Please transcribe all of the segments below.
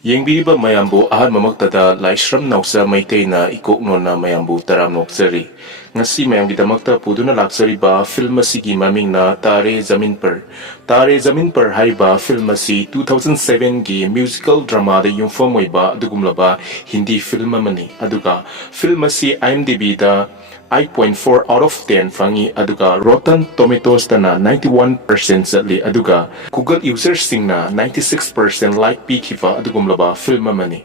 ꯌꯦꯡꯕꯤꯔꯤꯕ ꯃꯌꯥꯝꯕꯨ ꯑꯍꯥꯟꯕꯃꯛꯇꯗ ꯂꯥꯏꯁ꯭ꯔꯝ ꯃꯩꯇꯩꯅ ꯏꯀꯣꯛꯅꯣꯟꯅ ꯃꯌꯥꯝꯕꯨ ꯇꯔꯥꯝ ꯅꯣꯛꯆꯔꯤ꯫ ꯉꯁꯤ ꯃꯌꯥꯝꯒꯤꯗꯃꯛꯇ ꯄꯨꯗꯨꯅ ꯂꯥꯛꯆꯔꯤꯕ ꯐꯤꯜꯝ ꯑꯁꯤꯒꯤ ꯃꯃꯤꯡꯅ ꯇꯥꯔꯦ ꯖꯃꯤꯟ ꯄꯔ꯫ ꯇꯥꯔꯦ ꯖꯃꯤꯟ ꯄꯔ ꯍꯥꯏꯔꯤꯕ ꯐꯤꯜꯝ ꯑꯁꯤ 2007ꯒꯤ ꯃ꯭ꯌꯨꯖꯤꯀꯦꯜ ꯗ꯭ꯔꯃꯥꯗ ꯌꯨꯝꯐꯝ ꯑꯣꯏꯕ ꯑꯗꯨꯒꯨꯝꯂꯕ ꯍꯤꯟꯗꯤ ꯐꯤꯜꯝ ꯑꯃꯅꯤ꯫ ꯑꯗꯨꯒ ꯐꯤꯜꯝ ꯑꯁꯤ IMDbꯗ 8.4 out of 10 ꯐꯪꯏ ꯑꯗꯨꯒ Rotten Tomatoesꯇꯅ 91% ꯆꯠꯂꯤ ꯑꯗꯨꯒ Google ꯌꯨꯖꯔꯁꯤꯡꯅ 96% ꯂꯥꯏꯛ ꯄꯤꯈꯤꯕ ꯑꯗꯨꯒꯨꯝꯂꯕ ꯐꯤꯜꯝ ꯑꯃꯅꯤ꯫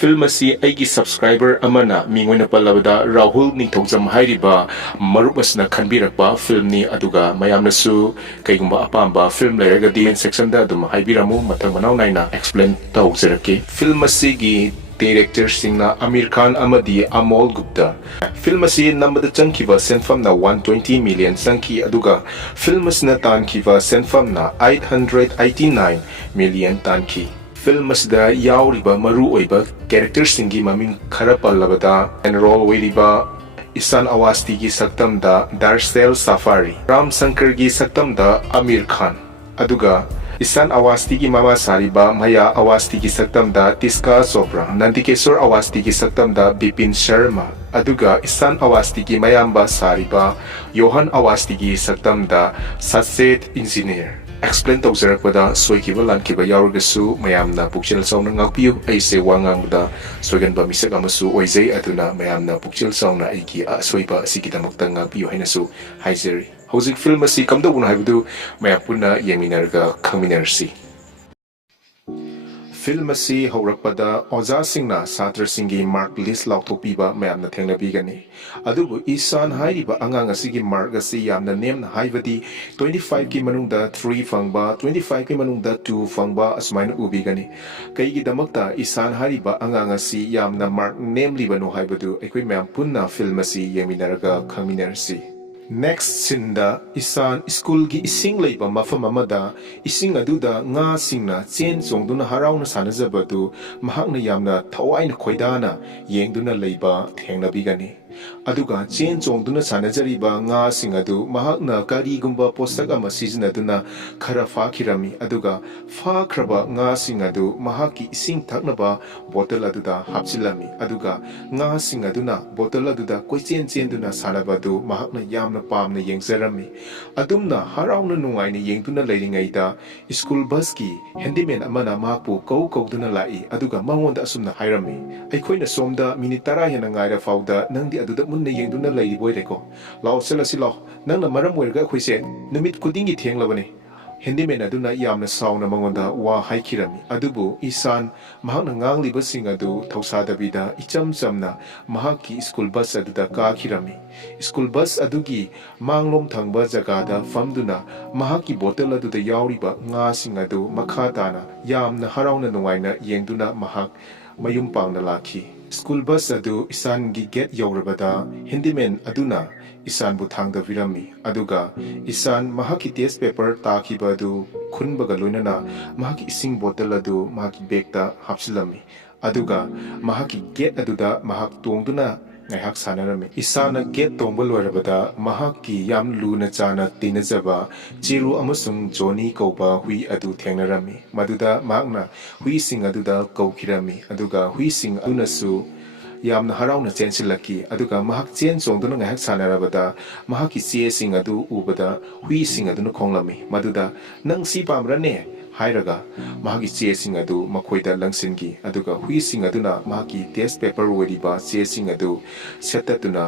ꯐꯤꯜꯝ ꯑꯁꯤ ꯑꯩꯒꯤ ꯁꯕꯁꯀ꯭ꯔꯥꯏꯕꯔ ꯑꯃꯅ ꯃꯤꯡ ꯑꯣꯏꯅ ꯄꯜꯂꯕꯗ ꯔꯥꯍꯨꯜ ꯅꯤꯡꯊꯧꯖꯝ ꯍꯥꯏꯔꯤꯕ ꯃꯔꯨꯞ ꯑꯁꯤꯅ ꯈꯟꯕꯤꯔꯛꯄ ꯐꯤꯜꯝꯅꯤ ꯑꯗꯨꯒ ꯃꯌꯥꯝꯅꯁꯨ ꯀꯩꯒꯨꯝꯕ ꯑꯄꯥꯝꯕ ꯐꯤꯜꯝ ꯂꯩꯔꯒꯗꯤ ꯀꯃꯦꯟꯠ ꯁꯦꯛꯁꯟꯗ ꯑꯗꯨꯝ ꯍꯥꯏꯕꯤꯔꯝꯃꯨ ꯃꯊꯪ ꯃꯅꯥꯎ ꯅꯥꯏꯅ ꯑꯦꯛꯁꯄ꯭ꯂꯦꯟ ꯇꯧꯖꯔꯛꯀꯦ꯫ ꯐꯤꯜꯝ ꯑꯁꯤꯒꯤ ꯗꯤꯔꯦꯛꯇꯔꯁꯤꯡꯅ ꯑꯃꯤꯔ ꯈꯥꯟ ꯑꯃꯗꯤ ꯑꯃꯣꯜ ꯒꯨꯞꯇ꯫ ꯐꯤꯜꯝ ꯑꯁꯤ ꯅꯝꯕꯗ ꯆꯪꯈꯤꯕ ꯁꯦꯟꯐꯝꯅ 120 ꯃꯤꯂꯤꯌꯟ ꯆꯪꯈꯤ ꯑꯗꯨꯒ ꯐꯤꯜꯝ ꯑꯁꯤꯅ ꯇꯥꯟꯈꯤꯕ ꯁꯦꯟꯐꯝꯅ 889 ꯃꯤꯂꯤꯌꯟ ꯇꯥꯟꯈꯤ꯫ ꯐꯤꯜꯝ ꯑꯁꯤꯗ ꯌꯥꯎꯔꯤꯕ ꯃꯔꯨꯑꯣꯏꯕ ꯀꯦꯔꯦꯛꯇꯔꯁꯤꯡꯒꯤ ꯃꯃꯤꯡ ꯈꯔ ꯄꯜꯂꯕꯗ ꯑꯦꯟꯔꯣꯜ ꯑꯣꯏꯔꯤꯕ ꯏꯁꯥꯟ ꯑꯋꯥꯁꯇꯤꯒꯤ ꯁꯛꯇꯝꯗ ꯗꯥꯔꯁꯦꯜ ꯁꯥꯐꯥꯔꯤ, ꯔꯥꯝꯁꯪꯀꯔꯒꯤ ꯁꯛꯇꯝꯗ ꯑꯃꯤꯔ ꯈꯥꯟ, ꯑꯗꯨꯒ ꯏꯁꯥꯟ ꯑꯋꯥꯁꯇꯤꯒꯤ ꯃꯃꯥ ꯁꯥꯔꯤꯕ ꯃꯌꯥ ꯑꯋꯥꯁꯇꯤꯒꯤ ꯁꯛꯇꯝꯗ ꯇꯤꯁꯀꯥ ꯆꯣꯄ꯭ꯔꯥ, ꯅꯟꯗꯤꯀꯦꯁꯣꯔ ꯑꯋꯥꯁꯇꯤꯒꯤ ꯁꯛꯇꯝꯗ ꯕꯤꯄꯤꯟ ꯁꯔꯃ, ꯑꯗꯨꯒ ꯏꯁꯥꯟ ꯑꯋꯥꯁꯇꯤꯒꯤ ꯃꯌꯥꯝꯕ ꯁꯥꯔꯤꯕ ꯌꯣꯍꯟ ꯑꯋꯥꯁꯇꯤꯒꯤ ꯁꯛꯇꯝꯗ ꯁꯆꯦꯠ ꯏꯟꯖꯤꯅꯤꯌꯔ꯫ ꯑꯦꯛꯁꯄ꯭ꯂꯦꯟ ꯇꯧꯖꯔꯛꯄꯗ ꯁꯣꯏꯈꯤꯕ ꯂꯥꯟꯈꯤꯕ ꯌꯥꯎꯔꯒꯁꯨ ꯃꯌꯥꯝꯅ ꯄꯨꯛꯆꯦꯜ ꯆꯥꯎꯅ ꯉꯥꯛꯄꯤꯌꯨ꯫ ꯑꯩꯁꯦ ꯋꯥ ꯉꯥꯡꯕꯗ ꯁꯣꯏꯒꯟꯕ ꯃꯤꯁꯛ ꯑꯃꯁꯨ ꯑꯣꯏꯖꯩ ꯑꯗꯨꯅ ꯃꯌꯥꯝꯅ ꯄꯨꯛꯆꯦꯜ ꯆꯥꯎꯅ ꯑꯩꯒꯤ ꯑꯁꯣꯏꯕ ꯑꯁꯤꯒꯤꯗꯃꯛꯇ ꯉꯥꯛꯄꯤꯌꯨ ꯍꯥꯏꯅꯁꯨ ꯍꯥꯏꯖꯔꯤ꯫ ꯍꯧꯖꯤꯛ ꯐꯤꯜꯝ ꯑꯁꯤ ꯀꯝꯗꯧꯕꯅꯣ ꯍꯥꯏꯕꯗꯨ ꯃꯌꯥꯝ ꯄꯨꯟꯅ ꯌꯦꯡꯃꯤꯟꯅꯔꯒ ꯈꯪꯃꯤꯟꯅꯔꯁꯤ꯫ ꯐꯤꯜꯝ ꯑꯁꯤ ꯍꯧꯔꯛꯄꯗ ꯑꯣꯖꯥꯁꯤꯡꯅ ꯁꯥꯇ꯭ꯔꯁꯤꯡꯒꯤ ꯃꯥꯔꯛ ꯂꯤꯁ ꯂꯥꯎꯊꯣꯛꯄꯤꯕ ꯃꯌꯥꯝꯅ ꯊꯦꯡꯅꯕꯤꯒꯅꯤ꯫ ꯑꯗꯨꯕꯨ ꯏꯁꯥꯟ ꯍꯥꯏꯔꯤꯕ ꯑꯉꯥꯡ ꯑꯁꯤꯒꯤ ꯃꯥꯔꯛ ꯑꯁꯤ ꯌꯥꯝꯅ ꯅꯦꯝꯅ ꯍꯥꯏꯕꯗꯤ 25ꯀꯤ ꯃꯅꯨꯡꯗ 3 ꯐꯪꯕ, 25ꯀꯤ ꯃꯅꯨꯡꯗ 2 ꯐꯪꯕ ꯑꯁꯨꯃꯥꯏꯅ ꯎꯕꯤꯒꯅꯤ꯫ ꯀꯩꯒꯤꯗꯃꯛꯇ ꯏꯁꯥꯟ ꯍꯥꯏꯔꯤꯕ ꯑꯉꯥꯡ ꯑꯁꯤ ꯌꯥꯝꯅ ꯃꯥꯔꯛ ꯅꯦꯝꯂꯤꯕꯅꯣ ꯍꯥꯏꯕꯗꯨ ꯑꯩꯈꯣꯏ ꯃꯌꯥꯝ ꯄꯨꯟꯅ ꯐꯤꯜꯝ ꯑꯁꯤ ꯌꯦꯡꯃꯤꯟꯅꯔꯒ ꯈꯪꯃꯤꯟꯅꯔꯁꯤ꯫ ꯅꯦꯛꯁ ꯁꯤꯟꯗ ꯏꯁꯥꯟ ꯁ꯭ꯀꯨꯜꯒꯤ ꯏꯁꯤꯡ ꯂꯩꯕ ꯃꯐꯝ ꯑꯃꯗ ꯏꯁꯤꯡ ꯑꯗꯨꯗ ꯉꯥꯁꯤꯡꯅ ꯆꯦꯟ ꯆꯣꯡꯗꯨꯅ ꯍꯔꯥꯎꯅ ꯁꯥꯟꯅꯖꯕꯗꯨ ꯃꯍꯥꯛꯅ ꯌꯥꯝꯅ ꯊꯋꯥꯏꯅ ꯈꯣꯏꯗꯥꯅ ꯌꯦꯡꯗꯨꯅ ꯂꯩꯕ ꯊꯦꯡꯅꯕꯤꯒꯅꯤ꯫ ꯑꯗꯨꯒ ꯆꯦꯟ ꯆꯣꯡꯗꯨꯅ ꯁꯥꯟꯅꯖꯔꯤꯕ ꯉꯥꯁꯤꯡ ꯑꯗꯨ ꯃꯍꯥꯛꯅ ꯀꯔꯤꯒꯨꯝꯕ ꯄꯣꯠꯁꯛ ꯑꯃ ꯁꯤꯖꯤꯟꯅꯗꯨꯅ ꯈꯔ ꯐꯥꯈꯤꯔꯝꯃꯤ ꯑꯗꯨꯒ ꯐꯥꯈ꯭ꯔꯕ ꯉꯥꯁꯤꯡ ꯑꯗꯨ ꯃꯍꯥꯛꯀꯤ ꯏꯁꯤꯡ ꯊꯛꯅꯕ ꯕꯣꯇꯜ ꯑꯗꯨꯗ ꯍꯥꯞꯆꯤꯜꯂꯝꯃꯤ ꯑꯗꯨꯒ ꯉꯥꯁꯤꯡ ꯑꯗꯨꯅ ꯕꯣꯇꯜ ꯑꯗꯨꯗ ꯀꯣꯏꯆꯦꯟ ꯆꯦꯟꯗꯨꯅ ꯁꯥꯟꯅꯕꯗꯨ ꯃꯍꯥꯛꯅ ꯌꯥꯝꯅ ꯄꯥꯝꯅ ꯌꯦꯡꯖꯔꯝꯃꯤ꯫ ꯑꯗꯨꯝꯅ ꯍꯔꯥꯎꯅ ꯅꯨꯡꯉꯥꯏꯅ ꯌꯦꯡꯗꯨꯅ ꯂꯩꯔꯤꯉꯩꯗ ꯁ꯭ꯀꯨꯜ ꯕꯁꯀꯤ ꯍꯦꯟꯗꯤꯃꯦꯟ ꯑꯃꯅ ꯃꯍꯥꯛꯄꯨ ꯀꯧꯗꯨꯅ ꯂꯥꯛꯏ ꯑꯗꯨꯒ ꯃꯉꯣꯟꯗ ꯑꯁꯨꯝꯅ ꯍꯥꯏꯔꯝꯃꯤ, "ꯑꯩꯈꯣꯏꯅ ꯁꯣꯝꯗ ꯃꯤꯅꯤꯠ 10 ꯍꯦꯟꯅ ꯉꯥꯏꯔꯐꯥꯎꯗ ꯅꯪꯗꯤ ꯑꯗꯨꯗ ꯃꯨꯟꯅ ꯌꯦꯡꯗꯨꯅ ꯂꯩꯔꯤꯕꯣꯏꯔꯦꯀꯣ? ꯂꯥꯛꯑꯣ ꯆꯠꯂꯁꯤ ꯂꯥꯛꯑꯣ, ꯅꯪꯅ ꯃꯔꯝ ꯑꯣꯏꯔꯒ ꯑꯩꯈꯣꯏꯁꯦ ꯅꯨꯃꯤꯠ ꯈꯨꯗꯤꯡꯒꯤ ꯊꯦꯡꯂꯕꯅꯤ"꯫ ꯍꯦꯟꯗꯤꯃꯦꯟ ꯑꯗꯨꯅ ꯌꯥꯝꯅ ꯁꯥꯎꯅ ꯃꯉꯣꯟꯗ ꯋꯥ ꯍꯥꯏꯈꯤꯔꯝꯃꯤ ꯑꯗꯨꯕꯨ ꯏꯁꯥꯟ ꯃꯍꯥꯛꯅ ꯉꯥꯡꯂꯤꯕꯁꯤꯡ ꯑꯗꯨ ꯊꯧꯁꯥꯗꯕꯤꯗ ꯏꯆꯝ ꯆꯝꯅ ꯃꯍꯥꯛꯀꯤ ꯁ꯭ꯀꯨꯜ ꯕꯁ ꯑꯗꯨꯗ ꯀꯥꯈꯤꯔꯝꯃꯤ꯫ ꯁ꯭ꯀꯨꯜ ꯕꯁ ꯑꯗꯨꯒꯤ ꯃꯥꯡꯂꯣꯝ ꯊꯪꯕ ꯖꯒꯥꯗ ꯐꯝꯗꯨꯅ ꯃꯍꯥꯛꯀꯤ ꯕꯣꯇꯜ ꯑꯗꯨꯗ ꯌꯥꯎꯔꯤꯕ ꯉꯥꯁꯤꯡ ꯑꯗꯨ ꯃꯈꯥ ꯇꯥꯅ ꯌꯥꯝꯅ ꯍꯔꯥꯎꯅ ꯅꯨꯡꯉꯥꯏꯅ ꯌꯦꯡꯗꯨꯅ ꯃꯍꯥꯛ ꯃꯌꯨꯝ ꯄꯥꯡꯅ ꯂꯥꯛꯈꯤ꯫ ꯁ꯭ꯀꯨꯜ ꯕꯁ ꯑꯗꯨ ꯏꯁꯥꯟꯒꯤ ꯒꯦꯠ ꯌꯧꯔꯕꯗ ꯍꯦꯟꯗꯤꯃꯦꯟ ꯑꯗꯨꯅ ꯏꯁꯥꯟꯕꯨ ꯊꯥꯡꯗꯕꯤꯔꯝꯃꯤ ꯑꯗꯨꯒ ꯏꯁꯥꯟ ꯃꯍꯥꯛꯀꯤ ꯇꯦꯁ ꯄꯦꯄꯔ ꯇꯥꯈꯤꯕ ꯑꯗꯨ ꯈꯨꯟꯕꯒ ꯂꯣꯏꯅꯅ ꯃꯍꯥꯛꯀꯤ ꯏꯁꯤꯡ ꯕꯣꯇꯜ ꯑꯗꯨ ꯃꯍꯥꯛꯀꯤ ꯕꯦꯒꯇ ꯍꯥꯞꯆꯤꯜꯂꯝꯃꯤ ꯑꯗꯨꯒ ꯃꯍꯥꯛꯀꯤ ꯒꯦꯠ ꯑꯗꯨꯗ ꯃꯍꯥꯛ ꯇꯣꯡꯗꯨꯅ ꯉꯥꯏꯍꯥꯛ ꯁꯥꯟꯅꯔꯝꯃꯤ꯫ ꯏꯁꯥꯟꯅ ꯒꯦꯠ ꯇꯣꯡꯕ ꯂꯣꯏꯔꯕꯗ ꯃꯍꯥꯛꯀꯤ ꯌꯥꯝ ꯂꯨꯅ ꯆꯥꯟꯅ ꯇꯤꯟꯅꯖꯕ ꯆꯤꯔꯨ ꯑꯃꯁꯨꯡ ꯖꯣꯅꯤ ꯀꯧꯕ ꯍꯨꯏ ꯑꯗꯨ ꯊꯦꯡꯅꯔꯝꯃꯤ ꯃꯗꯨꯗ ꯃꯍꯥꯛꯅ ꯍꯨꯏꯁꯤꯡ ꯑꯗꯨꯗ ꯀꯧꯈꯤꯔꯝꯃꯤ ꯑꯗꯨꯒ ꯍꯨꯏꯁꯤꯡ ꯑꯗꯨꯅꯁꯨ ꯌꯥꯝꯅ ꯍꯔꯥꯎꯅ ꯆꯦꯟꯁꯤꯜꯂꯛꯈꯤ ꯑꯗꯨꯒ ꯃꯍꯥꯛ ꯆꯦꯟ ꯆꯣꯡꯗꯨꯅ ꯉꯥꯏꯍꯥꯛ ꯁꯥꯟꯅꯔꯕꯗ ꯃꯍꯥꯛꯀꯤ ꯆꯦꯁꯤꯡ ꯑꯗꯨ ꯎꯕꯗ ꯍꯨꯏꯁꯤꯡ ꯑꯗꯨꯅ ꯈꯣꯡꯂꯝꯃꯤ ꯃꯗꯨꯗ, "ꯅꯪ ꯁꯤ ꯄꯥꯝꯕ꯭ꯔꯅꯦ?" ꯍꯥꯏꯔꯒ ꯃꯍꯥꯛꯀꯤ ꯆꯦꯁꯤꯡ ꯑꯗꯨ ꯃꯈꯣꯏꯗ ꯂꯪꯁꯤꯟꯈꯤ ꯑꯗꯨꯒ ꯍꯨꯏꯁꯤꯡ ꯑꯗꯨꯅ ꯃꯍꯥꯛꯀꯤ ꯇꯦꯁ ꯄꯦꯄꯔ ꯑꯣꯏꯔꯤꯕ ꯆꯦꯁꯤꯡ ꯑꯗꯨ ꯁꯦꯠꯇꯠꯇꯨꯅ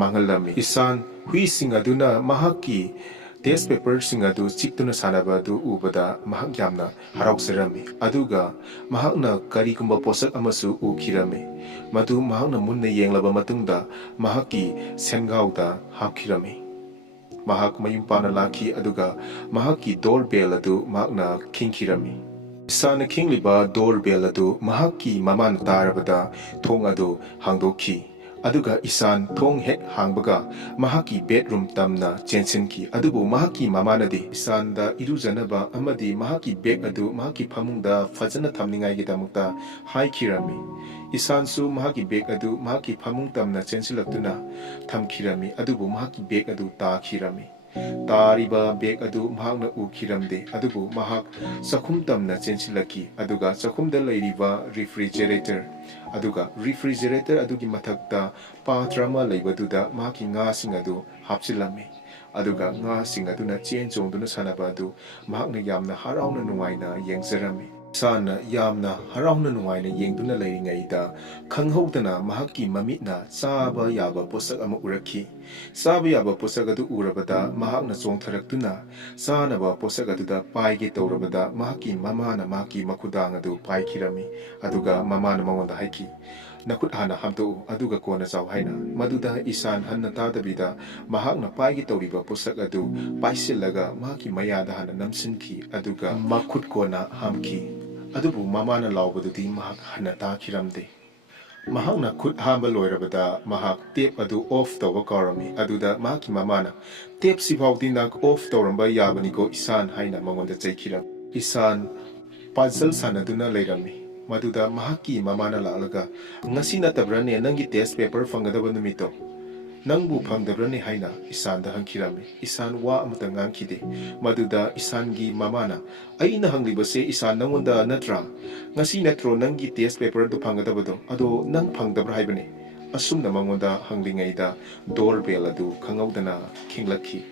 ꯃꯥꯡꯍꯜꯂꯝꯃꯤ꯫ ꯏꯁꯥꯟ ꯍꯨꯏꯁꯤꯡ ꯑꯗꯨꯅ ꯃꯍꯥꯛꯀꯤ ꯇꯦꯁ ꯄꯦꯄꯔꯁꯤꯡ ꯑꯗꯨ ꯆꯤꯛꯇꯨꯅ ꯁꯥꯟꯅꯕ ꯑꯗꯨ ꯎꯕꯗ ꯃꯍꯥꯛ ꯌꯥꯝꯅ ꯍꯔꯥꯎꯖꯔꯝꯃꯤ ꯑꯗꯨꯒ ꯃꯍꯥꯛꯅ ꯀꯔꯤꯒꯨꯝꯕ ꯄꯣꯠꯁꯛ ꯑꯃꯁꯨ ꯎꯈꯤꯔꯝꯃꯤ ꯃꯗꯨ ꯃꯍꯥꯛꯅ ꯃꯨꯟꯅ ꯌꯦꯡꯂꯕ ꯃꯇꯨꯡꯗ ꯃꯍꯥꯛꯀꯤ ꯁꯦꯟꯒꯥꯎꯗ ꯍꯥꯞꯈꯤꯔꯝꯃꯤ꯫ ꯃꯍꯥꯛ ꯃꯌꯨꯝ ꯄꯥꯟꯅ ꯂꯥꯛꯈꯤ ꯑꯗꯨꯒ ꯃꯍꯥꯛꯀꯤ ꯗꯣꯔ ꯕꯦꯜ ꯑꯗꯨ ꯃꯍꯥꯛꯅ ꯈꯤꯡꯈꯤꯔꯝꯃꯤ꯫ ꯏꯁꯥꯟꯅ ꯈꯤꯡꯂꯤꯕ ꯗꯣꯔ ꯕꯦꯜ ꯑꯗꯨ ꯃꯍꯥꯛꯀꯤ ꯃꯃꯥꯅ ꯇꯥꯔꯕꯗ ꯊꯣꯡ ꯑꯗꯨ ꯍꯥꯡꯗꯣꯛꯈꯤ ꯑꯗꯨꯒ ꯏꯁꯥꯟ ꯊꯣꯡ ꯍꯦꯛ ꯍꯥꯡꯕꯒ ꯃꯍꯥꯛꯀꯤ ꯕꯦꯗꯔꯨꯝ ꯇꯝꯅ ꯆꯦꯟꯁꯤꯟꯈꯤ ꯑꯗꯨꯕꯨ ꯃꯍꯥꯛꯀꯤ ꯃꯃꯥꯅꯗꯤ ꯏꯁꯥꯟꯗ ꯏꯔꯨꯖꯅꯕ ꯑꯃꯗꯤ ꯃꯍꯥꯛꯀꯤ ꯕꯦꯒ ꯑꯗꯨ ꯃꯍꯥꯛꯀꯤ ꯐꯃꯨꯡꯗ ꯐꯖꯅ ꯊꯝꯅꯤꯡꯉꯥꯏꯒꯤꯗꯃꯛꯇ ꯍꯥꯏꯈꯤꯔꯝꯃꯤ꯫ ꯏꯁꯥꯟꯁꯨ ꯃꯍꯥꯛꯀꯤ ꯕꯦꯒ ꯑꯗꯨ ꯃꯍꯥꯛꯀꯤ ꯐꯃꯨꯡ ꯇꯝꯅ ꯆꯦꯟꯁꯤꯜꯂꯛꯇꯨꯅ ꯊꯝꯈꯤꯔꯝꯃꯤ ꯑꯗꯨꯕꯨ ꯃꯍꯥꯛꯀꯤ ꯕꯦꯒ ꯑꯗꯨ ꯇꯥꯈꯤꯔꯝꯃꯤ꯫ ꯇꯥꯔꯤꯕ ꯕꯦꯒ ꯑꯗꯨ ꯃꯍꯥꯛꯅ ꯎꯈꯤꯔꯝꯗꯦ ꯑꯗꯨꯕꯨ ꯃꯍꯥꯛ ꯆꯥꯛꯈꯨꯝ ꯇꯝꯅ ꯆꯦꯟꯁꯤꯜꯂꯛꯈꯤ ꯑꯗꯨꯒ ꯆꯥꯛꯈꯨꯝꯗ ꯂꯩꯔꯤꯕ ꯔꯤꯐ꯭ꯔꯤꯖꯔꯦꯇꯔ ꯑꯗꯨꯒ ꯔꯤꯐ꯭ꯔꯤꯖꯔꯦꯇꯔ ꯑꯗꯨꯒꯤ ꯃꯊꯛꯇ ꯄꯥꯇ꯭ꯔ ꯑꯃ ꯂꯩꯕꯗꯨꯗ ꯃꯍꯥꯛꯀꯤ ꯉꯥꯁꯤꯡ ꯑꯗꯨ ꯍꯥꯞꯆꯤꯜꯂꯝꯃꯤ ꯑꯗꯨꯒ ꯉꯥꯁꯤꯡ ꯑꯗꯨꯅ ꯆꯦꯟ ꯆꯣꯡꯗꯨꯅ ꯁꯥꯟꯅꯕ ꯑꯗꯨ ꯃꯍꯥꯛꯅ ꯌꯥꯝꯅ ꯍꯔꯥꯎꯅ ꯅꯨꯡꯉꯥꯏꯅ ꯌꯦꯡꯖꯔꯝꯃꯤ ꯏꯁꯥꯅ ꯌꯥꯝꯅ ꯍꯔꯥꯎꯅ ꯅꯨꯡꯉꯥꯏꯅ ꯌꯦꯡꯗꯨꯅ ꯂꯩꯔꯤꯉꯩꯗ ꯈꯪꯍꯧꯗꯅ ꯃꯍꯥꯛꯀꯤ ꯃꯃꯤꯠꯅ ꯆꯥꯕ ꯌꯥꯕ ꯄꯣꯠꯁꯛ ꯑꯃ ꯎꯔꯛꯈꯤ ꯆꯥꯕ ꯌꯥꯕ ꯄꯣꯠꯁꯛ ꯑꯗꯨ ꯎꯔꯕꯗ ꯃꯍꯥꯛꯅ ꯆꯣꯡꯊꯔꯛꯇꯨꯅ ꯆꯥꯅꯕ ꯄꯣꯠꯁꯛ ꯑꯗꯨꯗ ꯄꯥꯏꯒꯦ ꯇꯧꯔꯕꯗ ꯃꯍꯥꯛꯀꯤ ꯃꯃꯥꯅ ꯃꯍꯥꯛꯀꯤ ꯃꯈꯨꯗꯥꯡ ꯑꯗꯨ ꯄꯥꯏꯈꯤꯔꯝꯃꯤ ꯑꯗꯨꯒ ꯃꯃꯥꯅ ꯃꯉꯣꯟꯗ ꯍꯥꯏꯈꯤ ꯅꯈꯨꯠ ꯍꯥꯟꯅ ꯍꯥꯝꯗꯣꯛꯎ ꯑꯗꯨꯒ ꯀꯣꯟꯅ ꯆꯥꯎ ꯍꯥꯏꯅ ꯃꯗꯨꯗ ꯏꯁꯥꯟ ꯍꯟꯅ ꯇꯥꯗꯕꯤꯗ ꯃꯍꯥꯛꯅ ꯄꯥꯏꯒꯦ ꯇꯧꯔꯤꯕ ꯄꯣꯠꯁꯛ ꯑꯗꯨ ꯄꯥꯏꯁꯤꯜꯂꯒ ꯃꯍꯥꯛꯀꯤ ꯃꯌꯥꯗ ꯍꯥꯟꯅ ꯅꯝꯁꯤꯟꯈꯤ ꯑꯗꯨꯒ ꯃꯈꯨꯠ ꯀꯣꯟꯅ ꯍꯥꯝꯈꯤ ꯑꯗꯨꯕꯨ ꯃꯃꯥꯅ ꯂꯥꯎꯕꯗꯨꯗꯤ ꯃꯍꯥꯛ ꯍꯟꯅ ꯇꯥꯈꯤꯔꯝꯗꯦ ꯃꯍꯥꯛꯅ ꯈꯨꯠ ꯍꯥꯝꯕ ꯂꯣꯏꯔꯕꯗ ꯃꯍꯥꯛ ꯇꯦꯞ ꯑꯗꯨ ꯑꯣꯐ ꯇꯧꯕ ꯀꯥꯎꯔꯝꯃꯤ ꯑꯗꯨꯗ ꯃꯍꯥꯛꯀꯤ ꯃꯃꯥꯅ ꯇꯦꯞꯁꯤꯐꯥꯎꯗꯤ ꯅꯪ ꯑꯣꯐ ꯇꯧꯔꯝꯕ ꯌꯥꯕꯅꯤꯀꯣ ꯏꯁꯥꯟ ꯍꯥꯏꯅ ꯃꯉꯣꯟꯗ ꯆꯩꯈꯤꯔꯝꯃꯤ ꯏꯁꯥꯟ ꯄꯥꯖꯜ ꯁꯥꯟꯅꯗꯨꯅ ꯂꯩꯔꯝꯃꯤ ꯃꯗꯨꯗ ꯃꯍꯥꯛꯀꯤ ꯃꯃꯥꯅ ꯂꯥꯛꯂꯒ ꯉꯁꯤ ꯅꯠꯇꯕ꯭ꯔꯅꯦ ꯅꯪꯒꯤ ꯇꯦꯁ ꯄꯦꯄꯔ ꯐꯪꯒꯗꯕ ꯅꯨꯃꯤꯠꯇꯣ ꯅꯪꯕꯨ ꯐꯪꯗꯕ꯭ꯔꯅꯦ ꯍꯥꯏꯅ ꯏꯁꯥꯟꯗ ꯍꯪꯈꯤꯔꯝꯃꯤ ꯏꯁꯥꯟ ꯋꯥ ꯑꯃꯇ ꯉꯥꯡꯈꯤꯗꯦ ꯃꯗꯨꯗ ꯏꯁꯥꯟꯒꯤ ꯃꯃꯥꯅ ꯑꯩꯅ ꯍꯪꯂꯤꯕꯁꯦ ꯏꯁꯥꯟ ꯅꯪꯉꯣꯟꯗ ꯅꯠꯇ꯭ꯔꯥ ꯉꯁꯤ ꯅꯠꯇ꯭ꯔꯣ ꯅꯪꯒꯤ ꯇꯦꯁ ꯄꯦꯄꯔꯗꯨ ꯐꯪꯒꯗꯕꯗꯣ ꯑꯗꯣ ꯅꯪ ꯐꯪꯗꯕ꯭ꯔꯥ ꯍꯥꯏꯕꯅꯤ ꯑꯁꯨꯝꯅ ꯃꯉꯣꯟꯗ ꯍꯪꯂꯤꯉꯩꯗ ꯗꯣꯔ ꯕꯦꯜ ꯑꯗꯨ ꯈꯪꯍꯧꯗꯅ ꯈꯤꯡꯂꯛꯈꯤ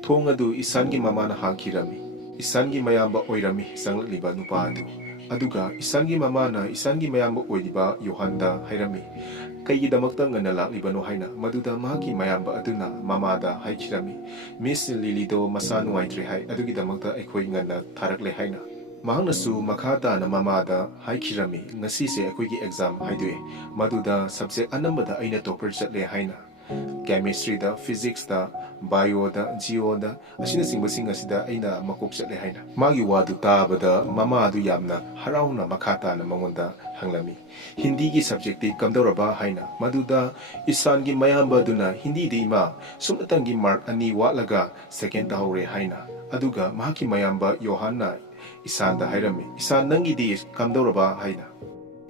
ꯊꯣꯡ ꯑꯗꯨ ꯏꯁꯥꯟꯒꯤ ꯃꯃꯥꯅ ꯍꯥꯡꯈꯤꯔꯝꯃꯤ ꯏꯁꯥꯟꯒꯤ ꯃꯌꯥꯝꯕ ꯑꯣꯏꯔꯝꯃꯤ ꯆꯪꯂꯛꯂꯤꯕ ꯅꯨꯄꯥ ꯑꯗꯨ ꯑꯗꯨꯒ ꯏꯁꯥꯟꯒꯤ ꯃꯃꯥꯅ ꯏꯁꯥꯟꯒꯤ ꯃꯌꯥꯝꯕ ꯑꯣꯏꯔꯤꯕ ꯌꯣꯍꯥꯟꯗ ꯍꯥꯏꯔꯝꯃꯤ ꯀꯩꯒꯤꯗꯃꯛꯇ ꯉꯟꯅ ꯂꯥꯛꯂꯤꯕꯅꯣ ꯍꯥꯏꯅ ꯃꯗꯨꯗ ꯃꯍꯥꯛꯀꯤ ꯃꯌꯥꯝꯕ ꯑꯗꯨꯅ ꯃꯃꯥꯗ ꯍꯥꯏꯈꯤꯔꯝꯃꯤ ꯃꯤꯁ ꯂꯤꯂꯤꯗꯣ ꯃꯁꯥ ꯅꯨꯡꯉꯥꯏꯇ꯭ꯔꯦ ꯍꯥꯏ ꯑꯗꯨꯒꯤꯗꯃꯛꯇ ꯑꯩꯈꯣꯏ ꯉꯟꯅ ꯊꯥꯔꯛꯂꯦ ꯍꯥꯏꯅ ꯃꯍꯥꯛꯅꯁꯨ ꯃꯈꯥ ꯇꯥꯅ ꯃꯃꯥꯗ ꯍꯥꯏꯈꯤꯔꯝꯃꯤ ꯉꯁꯤꯁꯦ ꯑꯩꯈꯣꯏꯒꯤ ꯑꯦꯛꯖꯥꯝ ꯍꯥꯏꯗꯣꯛꯑꯦ ꯃꯗꯨꯗ ꯁꯕꯖꯦꯛ ꯑꯅꯝꯕꯗ ꯑꯩꯅ ꯇꯣꯄꯔ ꯆꯠꯂꯦ ꯍꯥꯏꯅ ꯀꯦꯃꯤꯁꯇ꯭ꯔꯤꯗ ꯐꯤꯖꯤꯛꯁꯇ ꯕꯥꯏꯑꯣꯗ ꯖꯤꯑꯣꯗ ꯑꯁꯤꯅꯆꯤꯡꯕꯁꯤꯡ ꯑꯁꯤꯗ ꯑꯩꯅ ꯃꯀꯣꯛ ꯆꯠꯂꯦ ꯍꯥꯏꯅ ꯃꯥꯒꯤ ꯋꯥꯗꯨ ꯇꯥꯕꯗ ꯃꯃꯥ ꯑꯗꯨ ꯌꯥꯝꯅ ꯍꯔꯥꯎꯅ ꯃꯈꯥ ꯇꯥꯅ ꯃꯉꯣꯟꯗ ꯍꯪꯂꯝꯃꯤ ꯍꯤꯟꯗꯤꯒꯤ ꯁꯕꯖꯦꯛꯇꯤ ꯀꯝꯗꯧꯔꯕ ꯍꯥꯏꯅ ꯃꯗꯨꯗ ꯏꯁꯥꯟꯒꯤ ꯃꯌꯥꯝꯕ ꯑꯗꯨꯅ ꯍꯤꯟꯗꯤꯗꯤ ꯏꯃꯥ ꯁꯨꯝꯅꯇꯪꯒꯤ ꯃꯥꯔꯛ 2 ꯋꯥꯠꯂꯒ ꯁꯦꯀꯦꯟ ꯇꯥꯍꯧꯔꯦ ꯍꯥꯏꯅ ꯑꯗꯨꯒ ꯃꯍꯥꯛꯀꯤ ꯃꯌꯥꯝꯕ ꯌꯣꯍꯥꯟꯅ ꯏꯁꯥꯟꯗ ꯍꯥꯏꯔꯝꯃꯤ ꯏꯁꯥꯟ ꯅꯪꯒꯤꯗꯤ ꯀꯝꯗꯧꯔꯕ ꯍꯥꯏꯅ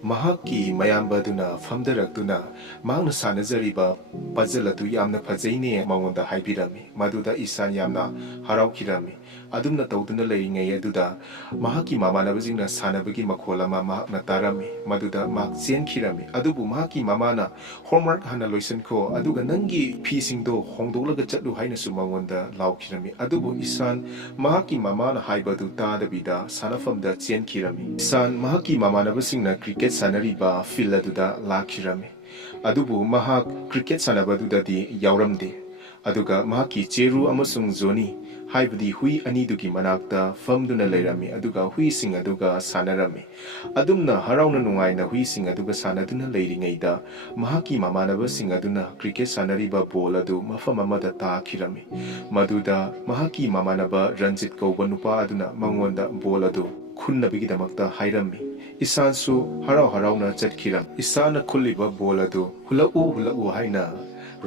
ꯃꯍꯥꯛꯀꯤ ꯃꯌꯥꯝꯕ ꯑꯗꯨꯅ ꯐꯝꯗꯔꯛꯇꯨꯅ ꯃꯍꯥꯛꯅ ꯁꯥꯟꯅꯖꯔꯤꯕ ꯄꯖꯜ ꯑꯗꯨ ꯌꯥꯝꯅ ꯐꯖꯩꯅꯦ ꯃꯉꯣꯟꯗ ꯍꯥꯏꯕꯤꯔꯝꯃꯤ ꯃꯗꯨꯗ ꯏꯁꯥꯟ ꯌꯥꯝꯅ ꯍꯔꯥꯎꯈꯤꯔꯝꯃꯤ ꯑꯗꯨꯝꯅ ꯇꯧꯗꯨꯅ ꯂꯩꯔꯤꯉꯩ ꯑꯗꯨꯗ ꯃꯍꯥꯛꯀꯤ ꯃꯃꯥꯟꯅꯕꯁꯤꯡꯅ ꯁꯥꯟꯅꯕꯒꯤ ꯃꯈꯣꯜ ꯑꯃ ꯃꯍꯥꯛꯅ ꯇꯥꯔꯝꯃꯤ ꯃꯗꯨꯗ ꯃꯍꯥꯛ ꯆꯦꯟꯈꯤꯔꯝꯃꯤ ꯑꯗꯨꯕꯨ ꯃꯍꯥꯛꯀꯤ ꯃꯃꯥꯅ ꯍꯣꯝꯋꯥꯔꯛ ꯍꯥꯟꯅ ꯂꯣꯏꯁꯤꯟꯈꯣ ꯑꯗꯨꯒ ꯅꯪꯒꯤ ꯐꯤꯁꯤꯡꯗꯣ ꯍꯣꯡꯗꯣꯛꯂꯒ ꯆꯠꯂꯨ ꯍꯥꯏꯅꯁꯨ ꯃꯉꯣꯟꯗ ꯂꯥꯎꯈꯤꯔꯝꯃꯤ ꯑꯗꯨꯕꯨ ꯏꯁꯥꯟ ꯃꯍꯥꯛꯀꯤ ꯃꯃꯥꯅ ꯍꯥꯏꯕꯗꯨ ꯇꯥꯗꯕꯤꯗ ꯁꯥꯟꯅꯐꯝꯗ ꯆꯦꯟꯈꯤꯔꯝꯃꯤ ꯏꯁꯥꯟ ꯃꯍꯥꯛꯀꯤ ꯃꯃꯥꯟꯅꯕꯁꯤꯡꯅ ꯀ꯭ꯔꯤꯀꯦꯠ ꯁꯥꯟꯅꯔꯤꯕ ꯐꯤꯜ ꯑꯗꯨꯗ ꯂꯥꯛꯈꯤꯔꯝꯃꯤ ꯑꯗꯨꯕꯨ ꯃꯍꯥꯛ ꯀ꯭ꯔꯤꯀꯦꯠ ꯁꯥꯟꯅꯕꯗꯨꯗꯗꯤ ꯌꯥꯎꯔꯝꯗꯦ ꯑꯗꯨꯒ ꯃꯍꯥꯛꯀꯤ ꯆꯦꯔꯨ ꯑꯃꯁꯨꯡ ꯖꯣꯅꯤ ꯍꯥꯏꯕꯗꯤ ꯍꯨꯏ ꯑꯅꯤꯗꯨꯒꯤ ꯃꯅꯥꯛꯇ ꯐꯝꯗꯨꯅ ꯂꯩꯔꯝꯃꯤ ꯑꯗꯨꯒ ꯍꯨꯏꯁꯤꯡ ꯑꯗꯨꯒ ꯁꯥꯟꯅꯔꯝꯃꯤ ꯑꯗꯨꯝꯅ ꯍꯔꯥꯎꯅ ꯅꯨꯡꯉꯥꯏꯅ ꯍꯨꯏꯁꯤꯡ ꯑꯗꯨꯒ ꯁꯥꯟꯅꯗꯨꯅ ꯂꯩꯔꯤꯉꯩꯗ ꯃꯍꯥꯛꯀꯤ ꯃꯃꯥꯟꯅꯕꯁꯤꯡ ꯑꯗꯨꯅ ꯀ꯭ꯔꯤꯀꯦꯠ ꯁꯥꯟꯅꯔꯤꯕ ꯕꯣꯜ ꯑꯗꯨ ꯃꯐꯝ ꯑꯃꯗ ꯇꯥꯈꯤꯔꯝꯃꯤ ꯃꯗꯨꯗ ꯃꯍꯥꯛꯀꯤ ꯃꯃꯥꯟꯅꯕ ꯔꯟꯖꯤꯠ ꯀꯧꯕ ꯅꯨꯄꯥ ꯑꯗꯨꯅ ꯃꯉꯣꯟꯗ ꯕꯣꯜ ꯑꯗꯨ ꯈꯨꯟꯅꯕꯒꯤꯗꯃꯛꯇ ꯍꯥꯏꯔꯝꯃꯤ ꯏꯁꯥꯟꯁꯨ ꯍꯔꯥꯎ ꯍꯔꯥꯎꯅ ꯆꯠꯈꯤꯔꯝꯃꯤ ꯏꯁꯥꯟꯅ ꯈꯨꯜꯂꯤꯕ ꯕꯣꯜ ꯑꯗꯨ ꯍꯨꯜꯂꯛꯎ ꯍꯥꯏꯅ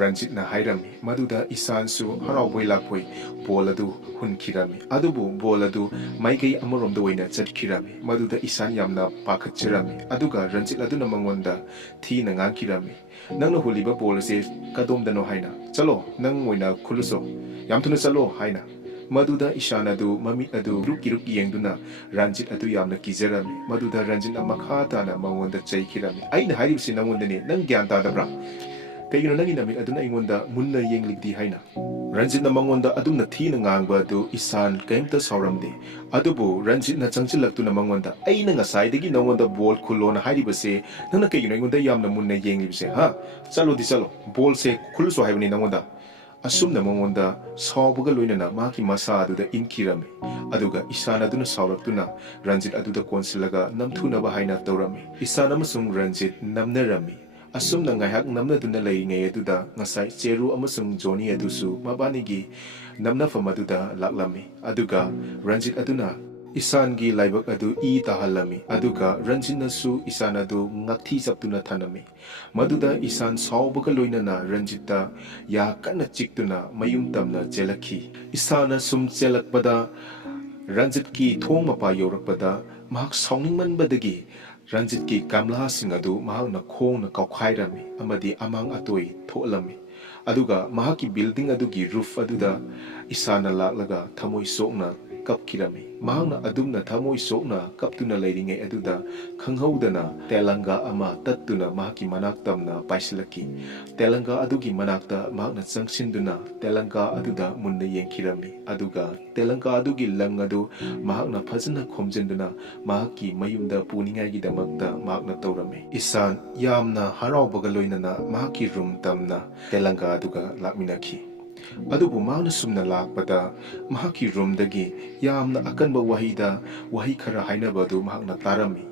ꯔꯟꯖꯤꯠꯅ ꯍꯥꯏꯔꯝꯃꯤ ꯃꯗꯨꯗ ꯏꯁꯥꯟꯁꯨ ꯍꯔꯥꯎꯕꯣꯏ ꯂꯥꯛꯄꯣꯏ ꯕꯣꯜ ꯑꯗꯨ ꯍꯨꯟꯈꯤꯔꯝꯃꯤ ꯑꯗꯨꯕꯨ ꯕꯣꯜ ꯑꯗꯨ ꯃꯥꯏꯀꯩ ꯑꯃꯔꯣꯝꯗ ꯑꯣꯏꯅ ꯆꯠꯈꯤꯔꯝꯃꯤ ꯃꯗꯨꯗ ꯏꯁꯥꯟ ꯌꯥꯝꯅ ꯄꯥꯈꯠꯆꯔꯝꯃꯤ ꯑꯗꯨꯒ ꯔꯟꯖꯤꯠ ꯑꯗꯨꯅ ꯃꯉꯣꯟꯗ ꯊꯤꯅ ꯉꯥꯡꯈꯤꯔꯝꯃꯤ ꯅꯪꯅ ꯍꯨꯜꯂꯤꯕ ꯕꯣꯜ ꯑꯁꯤ ꯀꯗꯣꯝꯗꯅꯣ ꯍꯥꯏꯅ ꯆꯠꯂꯣ ꯅꯪ ꯑꯣꯏꯅ ꯈꯨꯜꯂꯨꯆꯣ ꯌꯥꯝ ꯊꯨꯅ ꯆꯠꯂꯣ ꯍꯥꯏꯅ ꯃꯗꯨꯗ ꯏꯁꯥꯟ ꯑꯗꯨ ꯃꯃꯤꯠ ꯑꯗꯨ ꯏꯔꯨꯛ ꯌꯦꯡꯗꯨꯅ ꯔꯟꯖꯤꯠ ꯑꯗꯨ ꯌꯥꯝꯅ ꯀꯤꯖꯔꯝꯃꯤ ꯃꯗꯨꯗ ꯔꯟꯖꯤꯠꯅ ꯃꯈꯥ ꯇꯥꯅ ꯃꯉꯣꯟꯗ ꯆꯩꯈꯤꯔꯝꯃꯤ ꯑꯩꯅ ꯍꯥꯏꯔꯤꯕꯁꯤ ꯅꯪꯉꯣꯟꯗꯅꯤ ꯅꯪ ꯒ꯭ꯌꯥꯟ ꯇꯥꯗꯕ꯭ꯔꯥ ꯀꯩꯒꯤꯅꯣ ꯅꯪꯒꯤ ꯅꯃꯤꯠ ꯑꯗꯨꯅ ꯑꯩꯉꯣꯟꯗ ꯃꯨꯟꯅ ꯌꯦꯡꯂꯤꯕꯗꯤ ꯍꯥꯏꯅ ꯔꯟꯖꯤꯠꯅ ꯃꯉꯣꯟꯗ ꯑꯗꯨꯝꯅ ꯊꯤꯅ ꯉꯥꯡꯕ ꯑꯗꯨ ꯏꯁꯥꯟ ꯀꯩꯝꯇ ꯁꯥꯎꯔꯝꯗꯦ ꯑꯗꯨꯕꯨ ꯔꯟꯖꯤꯠꯅ ꯆꯪꯁꯤꯜꯂꯛꯇꯨꯅ ꯃꯉꯣꯟꯗ ꯑꯩꯅ ꯉꯁꯥꯏꯗꯒꯤ ꯅꯉꯣꯟꯗ ꯕꯣꯜ ꯈꯨꯜꯂꯣꯅ ꯍꯥꯏꯔꯤꯕꯁꯦ ꯅꯪꯅ ꯀꯩꯒꯤꯅꯣ ꯑꯩꯉꯣꯟꯗ ꯌꯥꯝꯅ ꯃꯨꯟꯅ ꯌꯦꯡꯂꯤꯕꯁꯦ ꯆꯠꯂꯣ ꯕꯣꯜꯁꯦ ꯈꯨꯜꯂꯨꯆꯣ ꯍꯥꯏꯕꯅꯤ ꯅꯉꯣꯟꯗ ꯑꯁꯨꯝꯅ ꯃꯉꯣꯟꯗ ꯁꯥꯎꯕꯒ ꯂꯣꯏꯅꯅ ꯃꯍꯥꯛꯀꯤ ꯃꯁꯥ ꯑꯗꯨꯗ ꯏꯟꯈꯤꯔꯝꯃꯤ ꯑꯗꯨꯒ ꯏꯁꯥꯟ ꯑꯗꯨꯅ ꯁꯥꯎꯔꯛꯇꯨꯅ ꯔꯟꯖꯤꯠ ꯑꯗꯨꯗ ꯀꯣꯟꯁꯤꯜꯂꯒ ꯅꯝꯊꯨꯅꯕ ꯍꯥꯏꯅ ꯇꯧꯔꯝꯃꯤ ꯏꯁꯥꯟ ꯑꯃꯁꯨꯡ ꯔꯟꯖꯤꯠ ꯅꯝꯅꯔꯝꯃꯤ ꯑꯁꯨꯝꯅ ꯉꯥꯏꯍꯥꯛ ꯅꯝꯅꯗꯨꯅ ꯂꯩꯔꯤꯉꯩ ꯑꯗꯨꯗ ꯉꯁꯥꯏ ꯆꯦꯔꯨ ꯑꯃꯁꯨꯡ ꯖꯣꯅꯤ ꯑꯗꯨꯁꯨ ꯃꯕꯥꯅꯤꯒꯤ ꯅꯝꯅꯐꯝ ꯑꯗꯨꯗ ꯂꯥꯛꯂꯝꯃꯤ ꯑꯗꯨꯒ ꯔꯟꯖꯤꯠ ꯑꯗꯨꯅ ꯏꯁꯥꯟꯒꯤ ꯂꯥꯏꯕꯛ ꯑꯗꯨ ꯇꯥꯍꯜꯂꯝꯃꯤ ꯑꯗꯨꯒ ꯔꯟꯖꯤꯠꯅꯁꯨ ꯏꯁꯥꯟ ꯑꯗꯨ ꯉꯛꯊꯤ ꯆꯞꯇꯨꯅ ꯊꯅꯝꯃꯤ ꯃꯗꯨꯗ ꯏꯁꯥꯟ ꯁꯥꯎꯕꯒ ꯂꯣꯏꯅꯅ ꯔꯟꯖꯤꯠꯇ ꯌꯥ ꯀꯟꯅ ꯆꯤꯛꯇꯨꯅ ꯃꯌꯨꯝ ꯇꯝꯅ ꯆꯦꯜꯂꯛꯈꯤ ꯏꯁꯥꯟꯅ ꯁꯨꯝ ꯆꯦꯜꯂꯛꯄꯗ ꯔꯟꯖꯤꯠꯀꯤ ꯊꯣꯡ ꯃꯄꯥ ꯌꯧꯔꯛꯄꯗ ꯃꯍꯥꯛ ꯁꯥꯎꯅꯤꯡꯃꯟꯕꯗꯒꯤ ꯔꯟꯖꯤꯠꯀꯤ ꯒꯝꯂꯥꯁꯤꯡ ꯑꯗꯨ ꯃꯍꯥꯛꯅ ꯈꯣꯡꯅ ꯀꯥꯎꯈꯥꯏꯔꯝꯃꯤ ꯑꯃꯗꯤ ꯑꯃꯥꯡ ꯑꯇꯣꯏ ꯊꯣꯛꯍꯜꯂꯝꯃꯤ aduga mahaki building adugi roof aduda isana laklaga thamoi sokna kapkirami mahangna adumna thamoi sokna kaptuna leiringai aduda khanghaudana telanga ama tattuna mahaki manaktamna paisilaki telanga adugi manakta mahakna changsinduna telanga aduda munna yengkhirami aduga telanga adugi lang adu mahakna phajana khomjenduna mahaki mayumda puningai gi damakta mahakna tawrami isan yamna haraubaga loinana mahaki room tamna telanga aduga lakminaki adubu mahakna sumna lakpada mahaki room dagi yamna akanba wahida wahi khara hainabadu mahakna tarami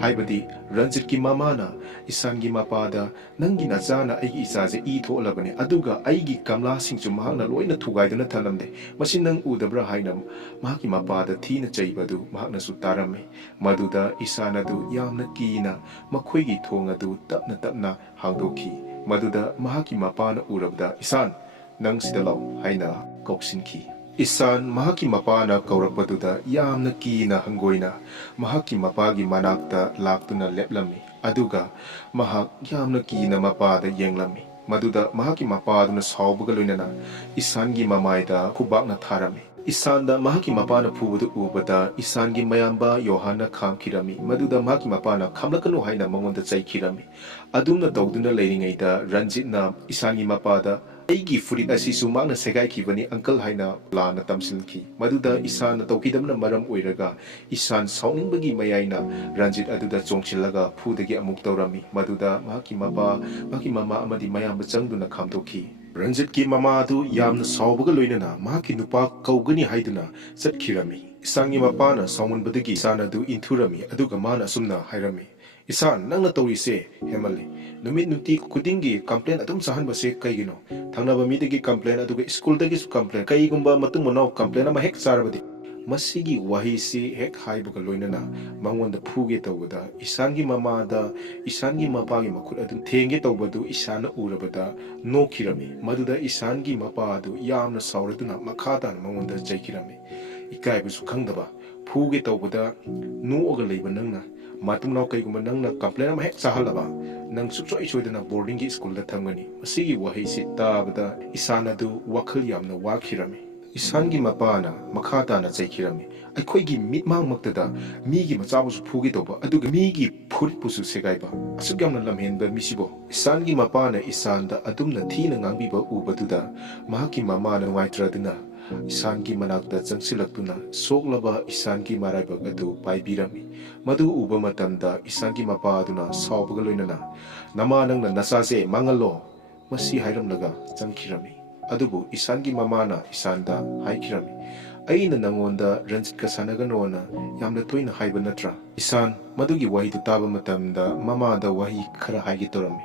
haibadi ranjit ki mamana isan gi mapada nangi nachana aigi isaje i tholabani aduga aigi kamla singchu mahakna loina thugaiduna thalamde masin nang udabra hainam mahaki mapada thina chaibadu mahakna su tarami maduda isanadu yamna kina makhoi gi thongadu tapna tapna hangdokhi maduda mahaki mapana urabda isan nang sidalaw haina koksinki isan mahaki mapana kaurakbaduda yamna kina hangoina mahaki mapagi manakta laktuna leplami aduga mahak yamna kina mapada yenglami maduda mahaki mapaduna saubuga loinana isangi mamaida khubakna tharami isanda mahaki mapana phubudu ubada isangi mayamba yohana khamkhirami maduda mahaki mapana khamlakanu haina mangonda chaikhirami adumna tawduna leiringaida ranjitna isangi mapada aigi furit asisu makna segai khibani uncle haina lana tamsilki maduda isan tawkidamna maram oiraga isan sauningbagi mayaina ranjit aduda chongchilaga phudagi amuk tawrami maduda mahaki mama amadi mayamba changduna khamdokhi ranjit ki mama adu yamna saubaga loinana mahaki nupa kaugani haiduna chatkhirami isangi mapana saumunbadagi isan adu inthurami aduga mana sumna hairami isan nangna tawrise hemali numit nuti kudingi complain adum sahanbase kaigino thangnaba midagi complain aduga school dagi complain kaigumba matung manau complain ama hek charabadi masigi wahisi hek haibuga loinana mangonda phuge tawada isangi mamada isangi mapagi makhut adu thenge tawbadu isana urabada nokhirami maduda isangi mapadu yamna sauraduna makhada mangonda chaikirami ikaibusu khangdaba phuge tawbada nuoga leiba nangna matung nau kaigumba nangna complain ama hek chahalaba nang suksoi choidana boarding gi school da thamgani masigi wahisi tabada isanadu wakhal yamna wakhirami isangi mapana makhata na chaikhirami aikhoigi mitmang maktada migi machabusu phugi toba aduga migi phuri pusu segaiba asugyamna lamhenba misibo isangi mapana isanda adumna thina ngangbiba ubaduda mahaki mamana waitraduna isangi manakta changsilaktuna soklaba isangi maraibak adu paibirami madu uba matamda isangi mapa aduna saubaga loinana nama nangna nasase mangalo masi hairamlaga changkhirami adubu isangi mamana isanda haikhirami aina nangonda ranjit ka sanaganona yamna toina haiba natra isan madugi wahi tu taba matamda mamada wahi khara haigi torami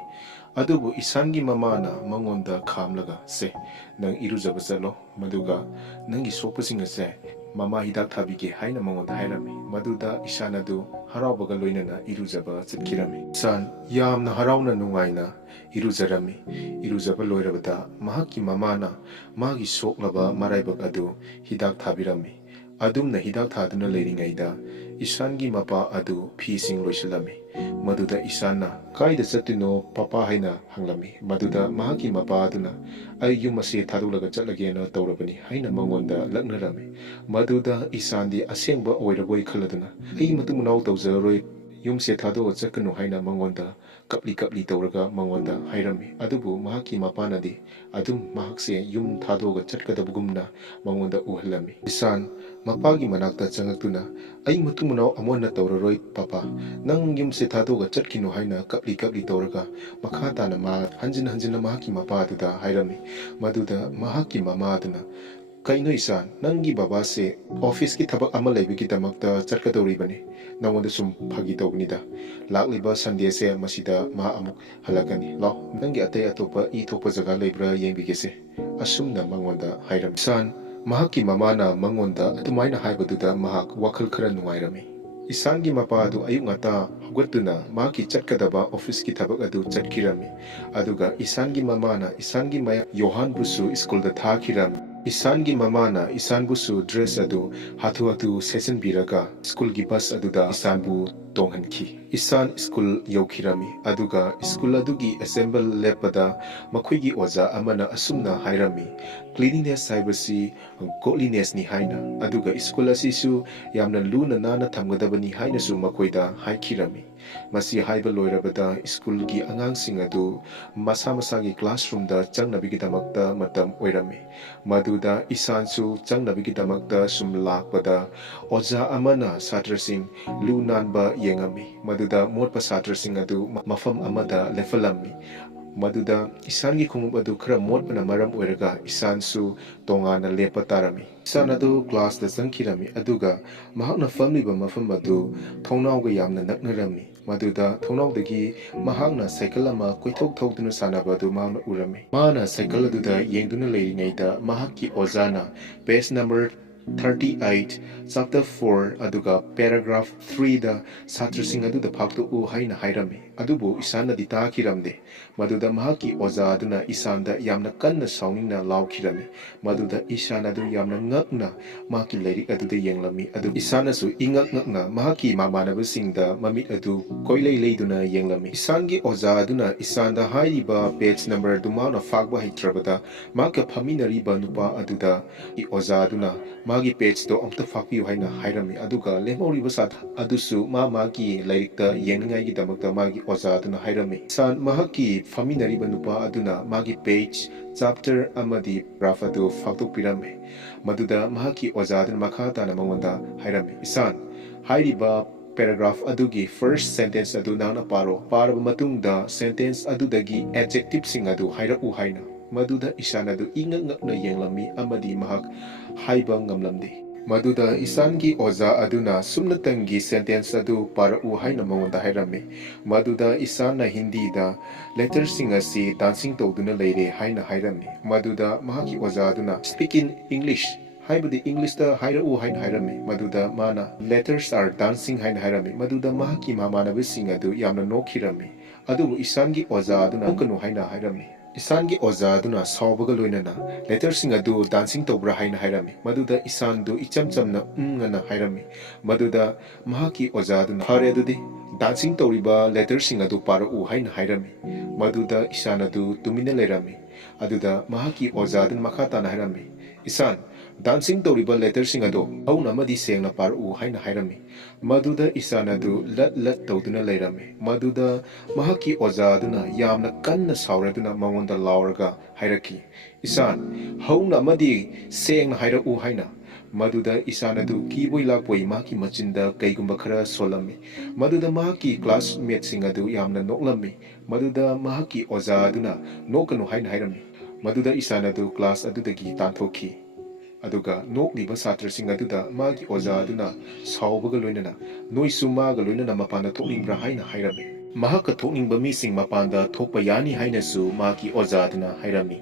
adubu isangi mamana mangonda khamlaga se nang irujaba chalo maduga nangi sopasing ase mama hidak thabige haina mangonda hairami maduda isanadu haraubaga loinana irujaba chatkirami isan yamna harauna nungaina irujarami irujaba loirabada mahaki mamana magi soklaba maraibak adu hidak thabirami adumna hidak thaduna leiringaida isangi mapa adu phising loisilami maduda isana kaida chatino papa haina hanglami maduda mahaki mapa aduna ayu mase thadulaga chatlagena tawrabani haina mangonda laknarami maduda isandi asengba oiraboi khaladuna ai matumunau tawjaroi yumse thado chakanu haina mangonda kapli tawraga mangonda hairami adubu mahaki mapanadi adum mahakse yum thadoga chatkadabugumna mangonda uhalami isan mapagi manakta changaktuna ai matumunau amonna tawraroi papa nang yumse thadoga chatkinu haina kapli tawraga makhata na ma hanjina mahaki mapaduda hairami maduda mahaki mamaduna kaino isan nangi baba se office ki thabak ama leibigi damakta chatkadoribani nangonda sum phagi tawgnida lakliba sunday se masida ma amuk halakani law nangi atay atopa I thopa jaga leibra yengbigese asumna mangonda hairam isan mahaki mamana mangonda atumaina haibaduda mahak wakhal khara nungairami isangi mapadu ayuk ngata hugutuna mahaki chatkadaba office ki thabak adu chatkirami aduga isangi mamana isangi maya yohan busu school da thakirami ꯏꯁꯥꯟꯒꯤ ꯃꯃꯥꯅ ꯏꯁꯥꯟꯕꯨꯁꯨ dress ꯑꯗꯨ ꯍꯥꯊꯨ ꯁꯦꯠꯆꯟꯕꯤꯔꯒ ꯁ꯭ꯀꯨꯜꯒꯤ bus ꯑꯗꯨꯗ ꯏꯁꯥꯟꯕꯨ ꯇꯣꯡꯍꯟꯈꯤ꯫ Ishan school ꯌꯧꯈꯤꯔꯝꯃꯤ ꯑꯗꯨꯒ school ꯑꯗꯨꯒꯤ assemble ꯂꯦꯞꯄꯗ ꯃꯈꯣꯏꯒꯤ ꯑꯣꯖꯥ ꯑꯃꯅ ꯑꯁꯨꯝꯅ ꯍꯥꯏꯔꯝꯃꯤ, "ꯀ꯭ꯂꯤꯅꯤꯅꯦꯁ ꯍꯥꯏꯕꯁꯤ ꯒꯣꯗꯂꯤꯅꯦꯁꯅꯤ" ꯍꯥꯏꯅ, ꯑꯗꯨꯒ ꯁ꯭ꯀꯨꯜ ꯑꯁꯤꯁꯨ ꯌꯥꯝꯅ ꯂꯨꯅ ꯅꯥꯟꯅ ꯊꯝꯒꯗꯕꯅꯤ ꯍꯥꯏꯅꯁꯨ ꯃꯈꯣꯏꯗ ꯍꯥꯏꯈꯤꯔꯝꯃꯤ꯫ ꯃꯁꯤ ꯍꯥꯏꯕ ꯂꯣꯏꯔꯕꯗ ꯁ꯭ꯀꯨꯜꯒꯤ ꯑꯉꯥꯡꯁꯤꯡ ꯑꯗꯨ ꯃꯁꯥ ꯃꯁꯥꯒꯤ ꯀ꯭ꯂꯥꯁꯔꯨꯝꯗ ꯆꯪꯅꯕꯒꯤꯗꯃꯛꯇ ꯃꯇꯝ ꯑꯣꯏꯔꯝꯃꯤ꯫ ꯃꯗꯨꯗ ꯏꯁꯥꯟꯁꯨ ꯆꯪꯅꯕꯒꯤꯗꯃꯛꯇ ꯁꯨꯝ ꯂꯥꯛꯄꯗ ꯑꯣꯖꯥ ꯑꯃꯅ ꯁꯥꯇ꯭ꯔꯁꯤꯡ ꯂꯨ ꯅꯥꯟꯕ ꯌꯦꯡꯉꯝꯃꯤ꯫ ꯃꯗꯨꯗ ꯃꯣꯠꯄ ꯁꯥꯇ꯭ꯔꯁꯤꯡ ꯑꯗꯨ ꯃꯐꯝ ꯑꯃꯗ ꯂꯦꯞꯍꯜꯂꯝꯃꯤ꯫ ꯃꯗꯨꯗ ꯏꯁꯥꯟꯒꯤ ꯈꯣꯡꯎꯞ ꯑꯗꯨ ꯈꯔ ꯃꯣꯠꯄꯅ ꯃꯔꯝ ꯑꯣꯏꯔꯒ ꯏꯁꯥꯟꯁꯨ ꯇꯣꯉꯥꯟꯅ ꯂꯦꯞꯄ ꯇꯥꯔꯝꯃꯤ꯫ ꯏꯁꯥꯟ ꯑꯗꯨ ꯀ꯭ꯂꯥꯁꯇ ꯆꯪꯈꯤꯔꯝꯃꯤ ꯑꯗꯨꯒ ꯃꯍꯥꯛꯅ ꯐꯝꯂꯤꯕ ꯃꯐꯝ ꯑꯗꯨ ꯊꯣꯡꯅꯥꯎꯒ ꯌꯥꯝꯅ ꯅꯛꯅꯔꯝꯃꯤ꯫ ꯃꯗꯨꯗ ꯊꯣꯡꯅꯥꯎꯗꯒꯤ ꯃꯍꯥꯛꯅ ꯁꯥꯏꯀꯜ ꯑꯃ ꯀꯣꯏꯊꯧ ꯊꯧꯗꯨꯅ ꯁꯥꯟꯅꯕ ꯑꯗꯨ ꯃꯍꯥꯛꯅ ꯎꯔꯝꯃꯤ꯫ ꯃꯍꯥꯛꯅ ꯁꯥꯏꯀꯜ ꯑꯗꯨꯗ ꯌꯦꯡꯗꯨꯅ ꯂꯩꯔꯤꯉꯩꯗ ꯃꯍꯥꯛꯀꯤ ꯑꯣꯖꯥꯅ ꯄꯦꯖ ꯅꯝꯕꯔ 38 ꯆꯦꯞꯇꯔ 4 ꯑꯗꯨꯒ ꯄꯦꯔꯥꯒ꯭ꯔꯥꯐ 3ꯗ ꯁꯥꯇ꯭ꯔꯁꯤꯡ ꯑꯗꯨꯗ ꯐꯥꯛꯇꯣꯛꯎ ꯍꯥꯏꯅ ꯍꯥꯏꯔꯝꯃꯤ꯫ ꯑꯗꯨꯕꯨ ꯏꯁꯥꯟꯅꯗꯤ ꯇꯥꯈꯤꯔꯝꯗꯦ꯫ ꯃꯗꯨꯗ ꯃꯍꯥꯛꯀꯤ ꯑꯣꯖꯥ ꯑꯗꯨꯅ ꯏꯁꯥꯟꯗ ꯌꯥꯝꯅ ꯀꯟꯅ ꯁꯥꯎꯅꯤꯡꯅ ꯂꯥꯎꯈꯤꯔꯝꯃꯤ꯫ ꯃꯗꯨꯗ ꯏꯁꯥꯟ ꯑꯗꯨ ꯌꯥꯝꯅ ꯉꯛꯅ ꯃꯍꯥꯛꯀꯤ ꯂꯥꯏꯔꯤꯛ ꯑꯗꯨꯗ ꯌꯦꯡꯂꯝꯃꯤ꯫ ꯑꯗꯨ ꯏꯁꯥꯟꯅꯁꯨ ꯏꯉꯛ ꯉꯛꯅ ꯃꯍꯥꯛꯀꯤ ꯃꯃꯥꯟꯅꯕꯁꯤꯡꯗ ꯃꯃꯤꯠ ꯑꯗꯨ ꯀꯣꯏꯂꯩ ꯂꯩꯗꯨꯅ ꯌꯦꯡꯂꯝꯃꯤ꯫ ꯏꯁꯥꯟꯒꯤ ꯑꯣꯖꯥ ꯑꯗꯨꯅ ꯏꯁꯥꯟꯗ ꯍꯥꯏꯔꯤꯕ ꯄꯦꯖ ꯅꯝꯕꯔ ꯑꯗꯨ ꯃꯍꯥꯛꯅ ꯐꯥꯛꯄ ꯍꯩꯇ꯭ꯔꯕꯗ ꯃꯍꯥꯛꯀ ꯐꯝꯃꯤꯟꯅꯔꯤꯕ ꯅꯨꯄꯥ ꯑꯗꯨꯗ ꯑꯣꯖꯥ ꯑꯗꯨꯅ ꯃꯥꯒꯤ ꯄꯦꯖꯇꯣ ꯑꯃꯨꯛꯇ ꯐꯥꯛꯄꯤꯌꯨ ꯍꯥꯏꯅ ꯍꯥꯏꯔꯝꯃꯤ꯫ ꯑꯗꯨꯒ ꯂꯦꯝꯍꯧꯔꯤꯕ ꯁꯥꯇ꯭ꯔ ꯑꯗꯨꯁꯨ ꯃꯥꯒꯤ ꯂꯥꯏꯔꯤꯛꯇ ꯌꯦꯡꯅꯤꯡꯉꯥꯏꯒꯤꯗꯃꯛꯇ ꯃꯥꯒꯤ ꯑꯣꯖꯥ ꯑꯗꯨꯅ ꯍꯥꯏꯔꯝꯃꯤ꯫ ꯏꯁꯥꯟ ꯃꯍꯥꯛꯀꯤ ꯐꯝꯃꯤꯟꯅꯔꯤꯕ ꯅꯨꯄꯥ ꯑꯗꯨꯅ ꯃꯥꯒꯤ ꯄꯦꯖ, ꯆꯦꯞꯇꯔ ꯑꯃꯗꯤ ꯄꯦꯔꯥꯒ꯭ꯔꯥꯐ ꯑꯗꯨ ꯐꯥꯛꯇꯣꯛꯄꯤꯔꯝꯃꯤ꯫ ꯃꯗꯨꯗ ꯃꯍꯥꯛꯀꯤ ꯑꯣꯖꯥ ꯑꯗꯨꯅ ꯃꯈꯥ ꯇꯥꯅ ꯃꯉꯣꯟꯗ ꯍꯥꯏꯔꯝꯃꯤ, "ꯏꯁꯥꯟ, ꯍꯥꯏꯔꯤꯕ ꯄꯦꯔꯥꯒ꯭ꯔꯥꯐ ꯑꯗꯨꯒꯤ ꯐꯥꯔꯁꯠ ꯁꯦꯟꯇꯦꯟꯁ ꯑꯗꯨ ꯅꯍꯥꯛꯅ ꯄꯥꯔꯣ꯫ ꯄꯥꯔꯕ ꯃꯇꯨꯡꯗ ꯁꯦꯟꯇꯦꯟꯁ ꯑꯗꯨꯗꯒꯤ ꯑꯦꯗꯖꯦꯛꯇꯤꯚꯁꯤꯡ ꯑꯗꯨ ꯍꯥꯏꯔꯛꯎ" ꯍꯥꯏꯅ꯫ ꯃꯗꯨꯗ ꯏꯁꯥꯟ ꯑꯗꯨ ꯏꯉꯛ ꯉꯛꯅ ꯌꯦꯡꯂꯝꯃꯤ ꯑꯃꯗꯤ ꯃꯍꯥꯛ ꯍꯥꯏꯕ ꯉꯝꯂꯝꯗꯦ꯫ ꯃꯗꯨꯗ ꯏꯁꯥꯟꯒꯤ ꯑꯣꯖꯥ ꯑꯗꯨꯅ ꯁꯨꯞꯅꯇꯪꯒꯤ ꯁꯦꯟꯇꯦꯟꯁ ꯑꯗꯨ ꯄꯥꯔꯛꯎ ꯍꯥꯏꯅ ꯃꯉꯣꯟꯗ ꯍꯥꯏꯔꯝꯃꯤ꯫ ꯃꯗꯨꯗ ꯏꯁꯥꯟꯅ ꯍꯤꯟꯗꯤꯗ ꯂꯦꯇꯔꯁꯤꯡ ꯑꯁꯤ ꯗꯥꯟꯁꯤꯡ ꯇꯧꯗꯨꯅ ꯂꯩꯔꯦ ꯍꯥꯏꯅ ꯍꯥꯏꯔꯝꯃꯤ꯫ ꯃꯗꯨꯗ ꯃꯍꯥꯛꯀꯤ ꯑꯣꯖꯥ ꯑꯗꯨꯅ "ꯁ꯭ꯄꯤꯛ ꯏꯟ ꯏꯪꯂꯤꯁ" ꯍꯥꯏꯕꯗꯤ ꯏꯪꯂꯤꯁꯇ ꯍꯥꯏꯔꯛꯎ ꯍꯥꯏꯅ ꯍꯥꯏꯔꯝꯃꯤ꯫ ꯃꯗꯨꯗ ꯃꯥꯅ "ꯂꯦꯇꯔꯁ ꯑꯥꯔ ꯗꯥꯟꯁꯤꯡ" ꯍꯥꯏꯅ ꯍꯥꯏꯔꯝꯃꯤ꯫ ꯃꯗꯨꯗ ꯃꯍꯥꯛꯀꯤ ꯃꯃꯥꯟꯅꯕꯁꯤꯡ ꯑꯗꯨ ꯌꯥꯝꯅ ꯅꯣꯛꯈꯤꯔꯝꯃꯤ꯫ ꯑꯗꯨꯕꯨ ꯏꯁꯥꯟꯒꯤ ꯑꯣꯖꯥ ꯑꯗꯨꯅ "ꯅꯣꯛꯀꯅꯨ" ꯍꯥꯏꯅ ꯍꯥꯏꯔꯝꯃꯤ꯫ ꯏꯁꯥꯟꯒꯤ ꯑꯣꯖꯥ ꯑꯗꯨꯅ ꯁꯥꯎꯕꯒ ꯂꯣꯏꯅꯅ "ꯂꯦꯇꯔꯁꯤꯡ ꯑꯗꯨ ꯗꯥꯟꯁꯤꯡ ꯇꯧꯕ꯭ꯔꯥ" ꯍꯥꯏꯅ ꯍꯥꯏꯔꯝꯃꯤ꯫ ꯃꯗꯨꯗ ꯏꯁꯥꯟꯗꯨ ꯏꯆꯝ ꯆꯝꯅ ꯑꯅ ꯍꯥꯏꯔꯝꯃꯤ꯫ ꯃꯗꯨꯗ ꯃꯍꯥꯛꯀꯤ ꯑꯣꯖꯥ ꯑꯗꯨꯅ "ꯐꯔꯦ ꯑꯗꯨꯗꯤ ꯗꯥꯟꯁꯤꯡ ꯇꯧꯔꯤꯕ ꯂꯦꯇꯔꯁꯤꯡ ꯑꯗꯨ ꯄꯥꯔꯛꯎ" ꯍꯥꯏꯅ ꯍꯥꯏꯔꯝꯃꯤ꯫ ꯃꯗꯨꯗ ꯏꯁꯥꯟ ꯑꯗꯨ ꯇꯨꯃꯤꯟꯅ ꯂꯩꯔꯝꯃꯤ꯫ ꯑꯗꯨꯗ ꯃꯍꯥꯛꯀꯤ ꯑꯣꯖꯥ ꯑꯗꯨꯅ ꯃꯈꯥ ꯇꯥꯅ ꯍꯥꯏꯔꯝꯃꯤ, "ꯏꯁꯥꯟ, ꯗꯥꯟꯁꯤꯡ ꯇꯧꯔꯤꯕ ꯂꯦꯇꯔꯁꯤꯡ ꯑꯗꯨ ꯍꯧꯅ ꯑꯃꯗꯤ ꯁꯦꯡꯅ ꯄꯥꯔꯛꯎ" ꯍꯥꯏꯅ ꯍꯥꯏꯔꯝꯃꯤ꯫ ꯃꯗꯨꯗ ꯏꯁꯥꯟ ꯑꯗꯨ ꯂꯠ ꯇꯧꯗꯨꯅ ꯂꯩꯔꯝꯃꯤ꯫ ꯃꯗꯨꯗ ꯃꯍꯥꯛꯀꯤ ꯑꯣꯖꯥ ꯑꯗꯨꯅ ꯌꯥꯝꯅ ꯀꯟꯅ ꯁꯥꯎꯔꯗꯨꯅ ꯃꯉꯣꯟꯗ ꯂꯥꯎꯔꯒ ꯍꯥꯏꯔꯛꯈꯤ, "ꯏꯁꯥꯟ, ꯍꯧꯅ ꯑꯃꯗꯤ ꯁꯦꯡꯅ ꯍꯥꯏꯔꯛꯎ" ꯍꯥꯏꯅ꯫ ꯃꯗꯨꯗ ꯏꯁꯥꯟ ꯑꯗꯨ ꯀꯤꯕꯣꯏ ꯂꯥꯛꯄꯣꯏ ꯃꯍꯥꯛꯀꯤ ꯃꯆꯤꯟꯗ ꯀꯩꯒꯨꯝꯕ ꯈꯔ ꯁꯣꯜꯂꯝꯃꯤ꯫ ꯃꯗꯨꯗ ꯃꯍꯥꯛꯀꯤ ꯀ꯭ꯂꯥꯁꯃꯦꯠꯁꯤꯡ ꯑꯗꯨ ꯌꯥꯝꯅ ꯅꯣꯛꯂꯝꯃꯤ꯫ ꯃꯗꯨꯗ ꯃꯍꯥꯛꯀꯤ ꯑꯣꯖꯥ ꯑꯗꯨꯅ "ꯅꯣꯛꯀꯅꯨ" ꯍꯥꯏꯅ ꯍꯥꯏꯔꯝꯃꯤ꯫ ꯃꯗꯨꯗ ꯏꯁꯥꯟ ꯑꯗꯨ ꯀ꯭ꯂꯥꯁ ꯑꯗꯨꯗꯒꯤ ꯇꯥꯟꯊꯣꯛꯈꯤ꯫ ꯑꯗꯨꯒ ꯅꯣꯛꯂꯤꯕ ꯁꯥꯇ꯭ꯔꯁꯤꯡ ꯑꯗꯨꯗ ꯃꯥꯒꯤ ꯑꯣꯖꯥ ꯑꯗꯨꯅ ꯁꯥꯎꯕꯒ ꯂꯣꯏꯅꯅ "ꯅꯣꯏꯁꯨ ꯃꯥꯒ ꯂꯣꯏꯅꯅ ꯃꯄꯥꯟꯗ ꯊꯣꯛꯅꯤꯡꯕ꯭ꯔꯥ" ꯍꯥꯏꯅ ꯍꯥꯏꯔꯝꯃꯤ꯫ ꯃꯍꯥꯛꯀ ꯊꯣꯛꯅꯤꯡꯕ ꯃꯤꯁꯤꯡ ꯃꯄꯥꯟꯗ ꯊꯣꯛꯄ ꯌꯥꯅꯤ ꯍꯥꯏꯅꯁꯨ ꯃꯍꯥꯛꯀꯤ ꯑꯣꯖꯥ ꯑꯗꯨꯅ ꯍꯥꯏꯔꯝꯃꯤ꯫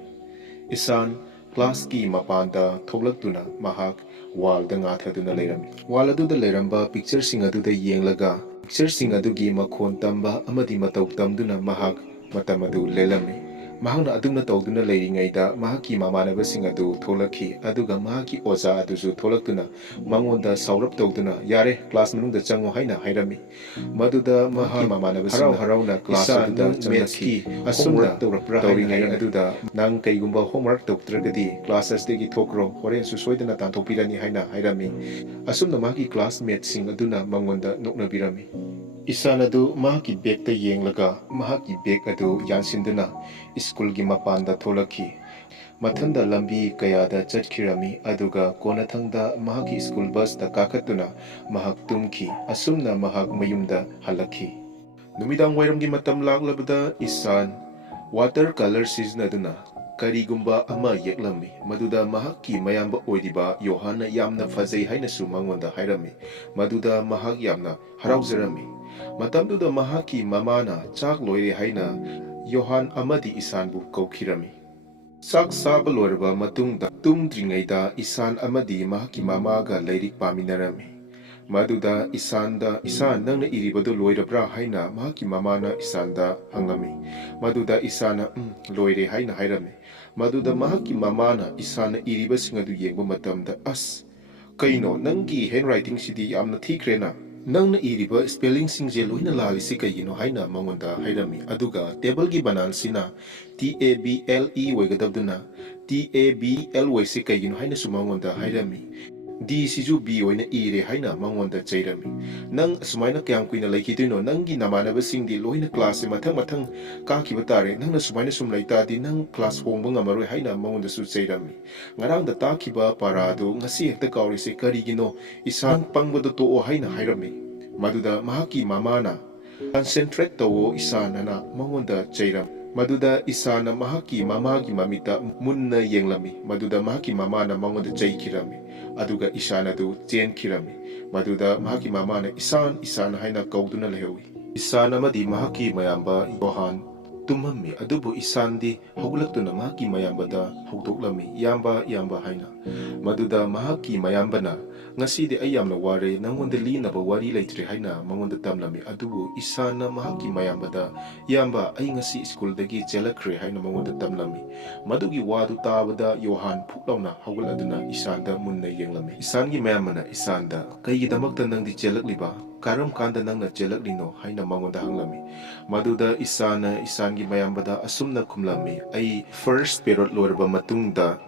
ꯏꯁꯥꯟ ꯀ꯭ꯂꯥꯁꯀꯤ ꯃꯄꯥꯟꯗ ꯊꯣꯛꯂꯛꯇꯨꯅ ꯃꯍꯥꯛ ꯋꯥꯜꯗ ꯉꯥꯊꯗꯨꯅ ꯂꯩꯔꯝꯃꯤ꯫ ꯋꯥꯜ ꯑꯗꯨꯗ ꯂꯩꯔꯝꯕ ꯄꯤꯛꯆꯔꯁꯤꯡ ꯑꯗꯨꯗ ꯌꯦꯡꯂꯒ ꯄꯤꯛꯆꯔꯁꯤꯡ ꯑꯗꯨꯒꯤ ꯃꯈꯣꯟ ꯇꯝꯕ ꯑꯃꯗꯤ ꯃꯇꯧ ꯇꯝꯗꯨꯅ ꯃꯍꯥꯛ ꯃꯇꯝ ꯑꯗꯨ ꯂꯦꯜꯂꯝꯃꯤ꯫ ꯃꯍꯥꯛꯅ ꯑꯗꯨꯝꯅ ꯇꯧꯗꯨꯅ ꯂꯩꯔꯤꯉꯩꯗ ꯃꯍꯥꯛꯀꯤ ꯃꯃꯥꯟꯅꯕꯁꯤꯡ ꯑꯗꯨ ꯊꯣꯛꯂꯛꯈꯤ꯫ ꯑꯗꯨꯒ ꯃꯍꯥꯛꯀꯤ ꯑꯣꯖꯥ ꯑꯗꯨꯁꯨ ꯊꯣꯛꯂꯛꯇꯨꯅ ꯃꯉꯣꯟꯗ ꯁꯥꯎꯔꯞ ꯇꯧꯗꯨꯅ "ꯌꯥꯔꯦ, ꯀ꯭ꯂꯥꯁ ꯃꯅꯨꯡꯗ ꯆꯪꯉꯨ" ꯍꯥꯏꯅ ꯍꯥꯏꯔꯝꯃꯤ꯫ ꯃꯗꯨꯗ ꯃꯍꯥꯛꯀꯤ ꯃꯃꯥꯟꯅꯕꯁꯤꯡꯅ ꯍꯔꯥꯎ ꯀ꯭ꯂꯥꯁ ꯑꯗꯨꯗ ꯆꯪꯂꯛꯈꯤ꯫ ꯑꯁꯨꯝꯅ ꯇꯧꯔꯤꯉꯩ ꯑꯗꯨꯗ "ꯅꯪ ꯀꯩꯒꯨꯝꯕ ꯍꯣꯝꯋꯥꯔꯛ ꯇꯧꯗ꯭ꯔꯒꯗꯤ ꯀ꯭ꯂꯥꯁ ꯑꯁꯤꯗꯒꯤ ꯊꯣꯛꯈ꯭ꯔꯣ, ꯍꯣꯔꯦꯟꯁꯨ ꯁꯣꯏꯗꯅ ꯇꯥꯟꯊꯣꯛꯄꯤꯔꯅꯤ" ꯍꯥꯏꯅ ꯍꯥꯏꯔꯝꯃꯤ꯫ ꯑꯁꯨꯝꯅ ꯃꯍꯥꯛꯀꯤ ꯀ꯭ꯂꯥꯁꯃꯦꯠꯁꯤꯡ ꯑꯗꯨꯅ ꯃꯉꯣꯟꯗ ꯅꯣꯛꯅꯕꯤꯔꯝꯃꯤ꯫ ꯏꯁꯥꯟ ꯑꯗꯨ ꯃꯍꯥꯛꯀꯤ ꯕꯦꯒꯇ ꯌꯦꯡꯂꯒ ꯃꯍꯥꯛꯀꯤ ꯕꯦꯒ ꯑꯗꯨ ꯌꯥꯟꯁꯤꯟꯗꯨꯅ ꯁ꯭ꯀꯨꯜꯒꯤ ꯃꯄꯥꯟꯗ ꯊꯣꯛꯂꯛꯈꯤ꯫ ꯃꯊꯟꯗ ꯂꯝꯕꯤ ꯀꯌꯥꯗ ꯆꯠꯈꯤꯔꯝꯃꯤ ꯑꯗꯨꯒ ꯀꯣꯟꯅꯊꯪꯗ ꯃꯍꯥꯛꯀꯤ ꯁ꯭ꯀꯨꯜ ꯕꯁꯇ ꯀꯥꯈꯠꯇꯨꯅ ꯃꯍꯥꯛ ꯇꯨꯝꯈꯤ꯫ ꯑꯁꯨꯝꯅ ꯃꯍꯥꯛ ꯃꯌꯨꯝꯗ ꯍꯜꯂꯛꯈꯤ꯫ ꯅꯨꯃꯤꯗꯥꯡꯋꯥꯏꯔꯝꯒꯤ ꯃꯇꯝ ꯂꯥꯛꯂꯕꯗ ꯏꯁꯥꯟ ꯋꯥꯇꯔ ꯀꯂꯔ ꯁꯤꯖꯤꯟꯅꯗꯨꯅ ꯀꯔꯤꯒꯨꯝꯕ ꯑꯃ ꯌꯦꯛꯂꯝꯃꯤ꯫ ꯃꯗꯨꯗ ꯃꯍꯥꯛꯀꯤ ꯃꯌꯥꯝꯕ ꯑꯣꯏꯔꯤꯕ ꯌꯣꯍꯥꯟꯅ ꯌꯥꯝꯅ ꯐꯖꯩ ꯍꯥꯏꯅꯁꯨ ꯃꯉꯣꯟꯗ ꯍꯥꯏꯔꯝꯃꯤ꯫ ꯃꯗꯨꯗ ꯃꯍꯥꯛ ꯌꯥꯝꯅ ꯍꯔꯥꯎꯖꯔꯝꯃꯤ꯫ ꯃꯇꯝꯗꯨꯗ ꯃꯍꯥꯛꯀꯤ ꯃꯃꯥꯅ ꯆꯥꯛ ꯂꯣꯏꯔꯦ ꯍꯥꯏꯅ ꯌꯣꯍꯥꯟ ꯑꯃꯗꯤ ꯏꯁꯥꯟꯕꯨ ꯀꯧꯈꯤꯔꯝꯃꯤ꯫ ꯆꯥꯛ ꯆꯥꯕ ꯂꯣꯏꯔꯕ ꯃꯇꯨꯡꯗ ꯇꯨꯝꯗ꯭ꯔꯤꯉꯩꯗ ꯏꯁꯥꯟ ꯑꯃꯗꯤ ꯃꯍꯥꯛꯀꯤ ꯃꯃꯥꯒ ꯂꯥꯏꯔꯤꯛ ꯄꯥꯃꯤꯟꯅꯔꯝꯃꯤ꯫ ꯃꯗꯨꯗ ꯏꯁꯥꯟꯗ "ꯏꯁꯥꯟ, ꯅꯪꯅ ꯏꯔꯤꯕꯗꯨ ꯂꯣꯏꯔꯕ꯭ꯔꯥ" ꯍꯥꯏꯅ ꯃꯍꯥꯛꯀꯤ ꯃꯃꯥꯅ ꯏꯁꯥꯟꯗ ꯍꯪꯉꯝꯃꯤ꯫ ꯃꯗꯨꯗ ꯏꯁꯥꯟꯅ "ꯂꯣꯏꯔꯦ" ꯍꯥꯏꯅ ꯍꯥꯏꯔꯝꯃꯤ꯫ Maduda mahaki mamana isana iribasing adu yengba matamda as kaino nangi handwriting sidi yamna thikrena nangna iriba spelling singje loina lalisi kaigino haina mangonda hairami aduga table gi banan sina table oigadabduna table si kaigino haina sumangonda hairami D siju B oina ire haina mangonda chairami nang sumaina kyam kuina laikidino nangi namanaba singdi loina class e mathang ka kiba tare nangna sumaina sum laita di nang class hongba ngamaroi haina mangonda su chairami ngarang da ta kiba parado ngasi hekta kauri se karigino isang pangbado to o haina hairami maduda mahaki mamana concentrate to isana na mangonda chairam maduda isana mahaki mamagi mamita munna yenglami maduda mahaki mamana mangonda chaikirami aduga isana du chen kirami maduda mahaki mamana isan haina kauduna lehewi isana madi mahaki mayamba yohan tumhammi adubu isandi hoglaktuna mahaki mayambada hogdoklami yamba haina maduda mahaki mayambana ngasidi ay yamna ware nangonda linaba wari leitre haina mangonda tamlami adubu isana mahaki mayambada yamba ay ngasi school dagi chelakre haina mangonda tamlami madugi wadu tabada yohan phuklauna hogladuna isanda munna yenglami isangi mayamana isanda kaigi damakta nangdi chelakliba karam kanda nangna chelaklino haina mangonda hanglami maduda isangi mayambada asumna kumlami ay first period lorba matungda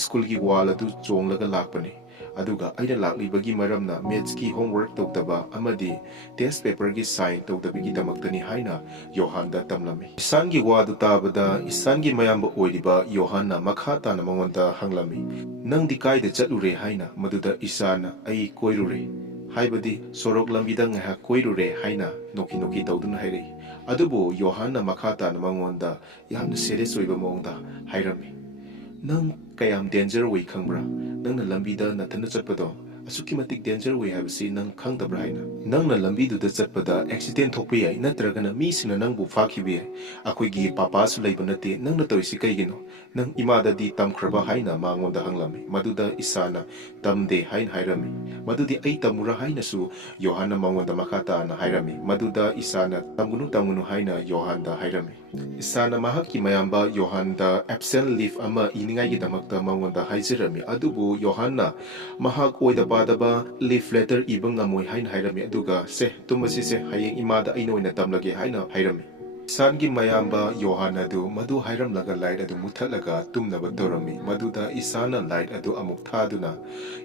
school gi wala du chonglaga lakpani aduga aina laklibagi maramna maths ki homework tawtaba amadi test paper gi sign tawtabigi damaktani haina yohanda tamlami isangi wadu tabada isangi mayamba oiriba yohanna makhata na mangonda hanglami nangdi kaida chatlure haina maduda isana ai koirure haibadi sorok lambida ngaha koirure haina noki tawduna hairei adubo yohanna makhata na mangonda yamna serious oiba mongda hairami nang kayam danger way khangbra nangna lambida nathana chatpado asuki matik danger way habsi nang khangdabra haina nangna lambidu da chatpada accident thokpe yai natragana mi sina nangbu fakhibe akoi gi papa su leiba nate nangna toisi kaigino nang imada di tamkhraba haina mangonda hanglami maduda isana tamde hain hairami madudi ai tamura haina su yohanna mangonda makhata na hairami maduda isana tamgunu haina yohanda hairami isana mahaki mayamba yohanda absent leave ama iningai gi damakta mangonda haizirami adubu yohanna mahak oida badaba leave letter ibang amoi hain hairami aduga se tumasi se hayeng imada aino ina tamlage haina hairami sangi mayamba yohanna du madu hairam laga light adu muthatlaga tumnaba torami maduda isana light adu amuk thaduna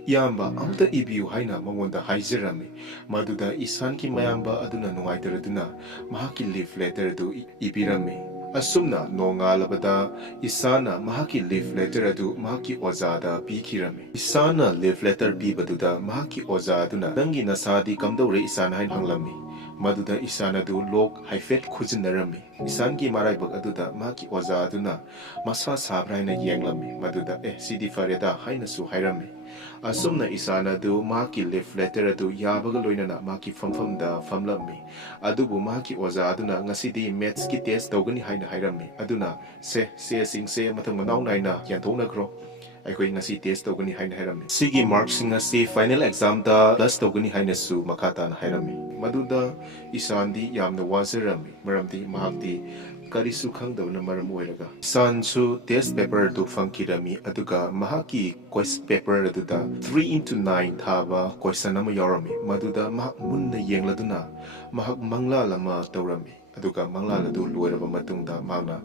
yamba amta ibiu haina mangonda haizirami maduda isanki mayamba aduna nungaitaraduna mahaki leave letter adu ibirami asumna nongalabada isana mahaki leave letter adu mahaki ozada pikirami isana leave letter pibaduda mahaki ozaduna nangi nasadi kamdore isana hain hanglami maduda isana du lok haifet khujinarami isangi maraibak aduda maki oza aduna masa sabraina yenglami maduda sidi fareda haina su hairami asumna isana du maki leave letter adu yabaga loinana maki famfamda famlami adubu maki oza aduna ngasidi maths ki test tawgani haina hairami aduna se singse mathang manaw naina yanthongna kro aikoi ngasi test tawgani haina hairami sigi marks ngasi final exam da plus tawgani haina su makata na hairami maduda isandi yamna wazirami maramdi mahakti karisu khangdawna maram oiraga isansu test paper du fangkirami aduga mahaki quiz paper aduda 3/9 thaba question ama yorami maduda mahak munna yengladuna mahak mangla lama tawrami aduga mangla adu loiraba matungda magna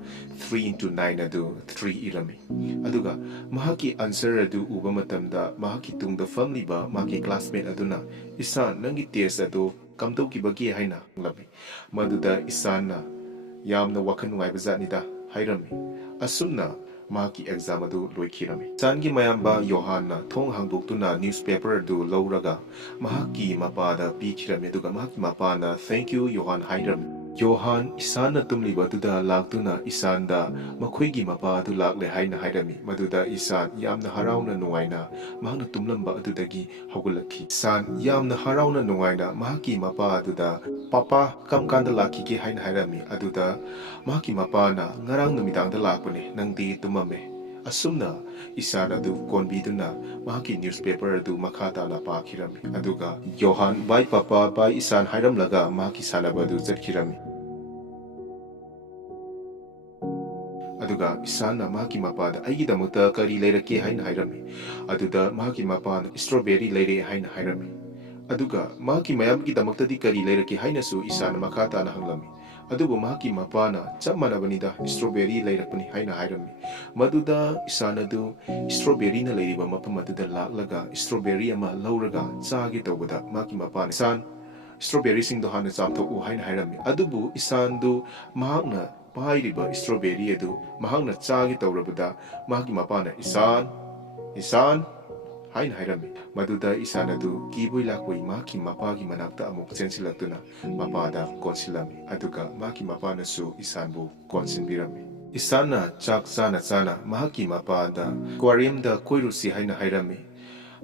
3/9 adu 3 irami aduga mahaki answer adu uba matamda mahaki tungda famliba mahaki classmate aduna isan nangi test adu kamtau kibagi haina labi maduda isana yamna wakan nungai bazanida hairami asumna mahaki exam adu loikhirami sangi mayamba yohanna thong hangdoktuna newspaper adu lauraga mahaki mapada pikhirami aduga mahaki mapana thank you yohan hairami yohan isana tumliba duda laktuna isanda makhoigi mapa adu lakle haina hairami maduda isan yamna harauna nuaina mahna tumlamba adudagi hogulakhi san yamna harauna nuaina mahaki mapa aduda papa kamkanda lakhi haina hairami aduda mahaki mapa na ngarang numidangda lakpane nangdi tumame asumna isana adu konbiduna mahaki newspaper adu makhata na pakhirami aduga yohan bai papa bai isan hairam laga mahaki sanaba adu chatkirami aduga ꯑꯗꯨꯒ ꯏꯁꯥꯟꯅ ꯃꯍꯥꯛꯀꯤ ꯃꯄꯥꯗ ꯑꯩꯒꯤꯗꯃꯛꯇ ꯀꯔꯤ ꯂꯩꯔꯛꯀꯦ ꯍꯥꯏꯅ ꯍꯥꯏꯔꯝꯃꯤ ꯑꯗꯨꯗ ꯃꯍꯥꯛꯀꯤ ꯃꯄꯥꯅ ꯁ꯭ꯇ꯭ꯔꯣꯕꯦꯔꯤ ꯂꯩꯔꯦ ꯍꯥꯏꯅ ꯍꯥꯏꯔꯝꯃꯤ ꯑꯗꯨꯒ ꯃꯍꯥꯛꯀꯤ ꯃꯌꯥꯝꯒꯤꯗꯃꯛꯇꯗꯤ ꯀꯔꯤ ꯂꯩꯔꯛꯀꯦ ꯍꯥꯏꯅꯁꯨ ꯏꯁꯥꯅ ꯃꯈꯥ ꯇꯥꯅ ꯍꯪꯂꯝꯃꯤ ꯑꯗꯨꯕꯨ ꯃꯍꯥꯛꯀꯤ ꯃꯄꯥꯅ ꯆꯞ ꯃꯥꯟꯅꯕꯅꯤꯗ ꯁ꯭ꯇ꯭ꯔꯣꯕꯦꯔꯤ ꯂꯩꯔꯛꯄꯅꯤ ꯍꯥꯏꯅ ꯍꯥꯏꯔꯝꯃꯤ ꯃꯗꯨꯗ ꯏꯁꯥꯟ ꯑꯗꯨ ꯁ꯭ꯇ꯭ꯔꯣꯕꯦꯔꯤꯅ ꯂꯩꯔꯤꯕ ꯃꯐꯝ ꯑꯗꯨꯗ ꯂꯥꯛꯂꯒ ꯁ꯭ꯇ꯭ꯔꯣꯕꯦꯔꯤ ꯑꯃ ꯂꯧꯔꯒ ꯆꯥꯒꯦ ꯇꯧꯕꯗ ꯃꯍꯥꯛꯀꯤ ꯃꯄꯥꯅ ꯏꯁꯥꯟ ꯁ꯭ꯇ꯭ꯔꯣꯕꯦꯔꯤꯁꯤꯡꯗꯣ ꯍꯥꯟꯅ ꯆꯥꯝꯊꯣꯛꯎ ꯍꯥꯏꯅ ꯍꯥꯏꯔꯝꯃꯤ ꯑꯗꯨꯕꯨ ꯏꯁꯥꯟꯗꯨ ꯃꯍꯥꯛꯅ ꯄꯥꯏꯔꯤꯕ ꯁ꯭ꯇ꯭ꯔꯣꯕꯦꯔꯤ ꯑꯗꯨ ꯃꯍꯥꯛꯅ ꯆꯥꯒꯦ ꯇꯧꯔꯕꯗ ꯃꯍꯥꯛꯀꯤ ꯃꯄꯥꯅ ꯏꯁꯥꯟ ꯍꯥꯏꯅ ꯍꯥꯏꯔꯝꯃꯤ ꯃꯗꯨꯗ ꯏꯁꯥꯟ ꯑꯗꯨ ꯀꯤꯕꯣꯏ ꯂꯥꯛꯄꯣꯏ ꯃꯍꯥꯛꯀꯤ ꯃꯄꯥꯒꯤ ꯃꯅꯥꯛꯇ ꯑꯃꯨꯛ ꯆꯦꯟꯁꯤꯜꯂꯛꯇꯨꯅ ꯃꯄꯥꯗ ꯀꯣꯟꯁꯤꯜꯂꯝꯃꯤ ꯑꯗꯨꯒ ꯃꯍꯥꯛꯀꯤ ꯃꯄꯥꯅꯁꯨ ꯏꯁꯥꯟꯕꯨ ꯀꯣꯟꯁꯤꯟꯕꯤꯔꯝꯃꯤ ꯏꯁꯥꯟꯅ ꯆꯥꯛ ꯆꯥꯅ ꯃꯍꯥꯛꯀꯤ ꯃꯄꯥꯗ ꯑꯦꯀ꯭ꯋꯥꯔꯤꯌꯝꯗ ꯀꯣꯏꯔꯨꯁꯤ ꯍꯥꯏꯅ ꯍꯥꯏꯔꯝꯃꯤ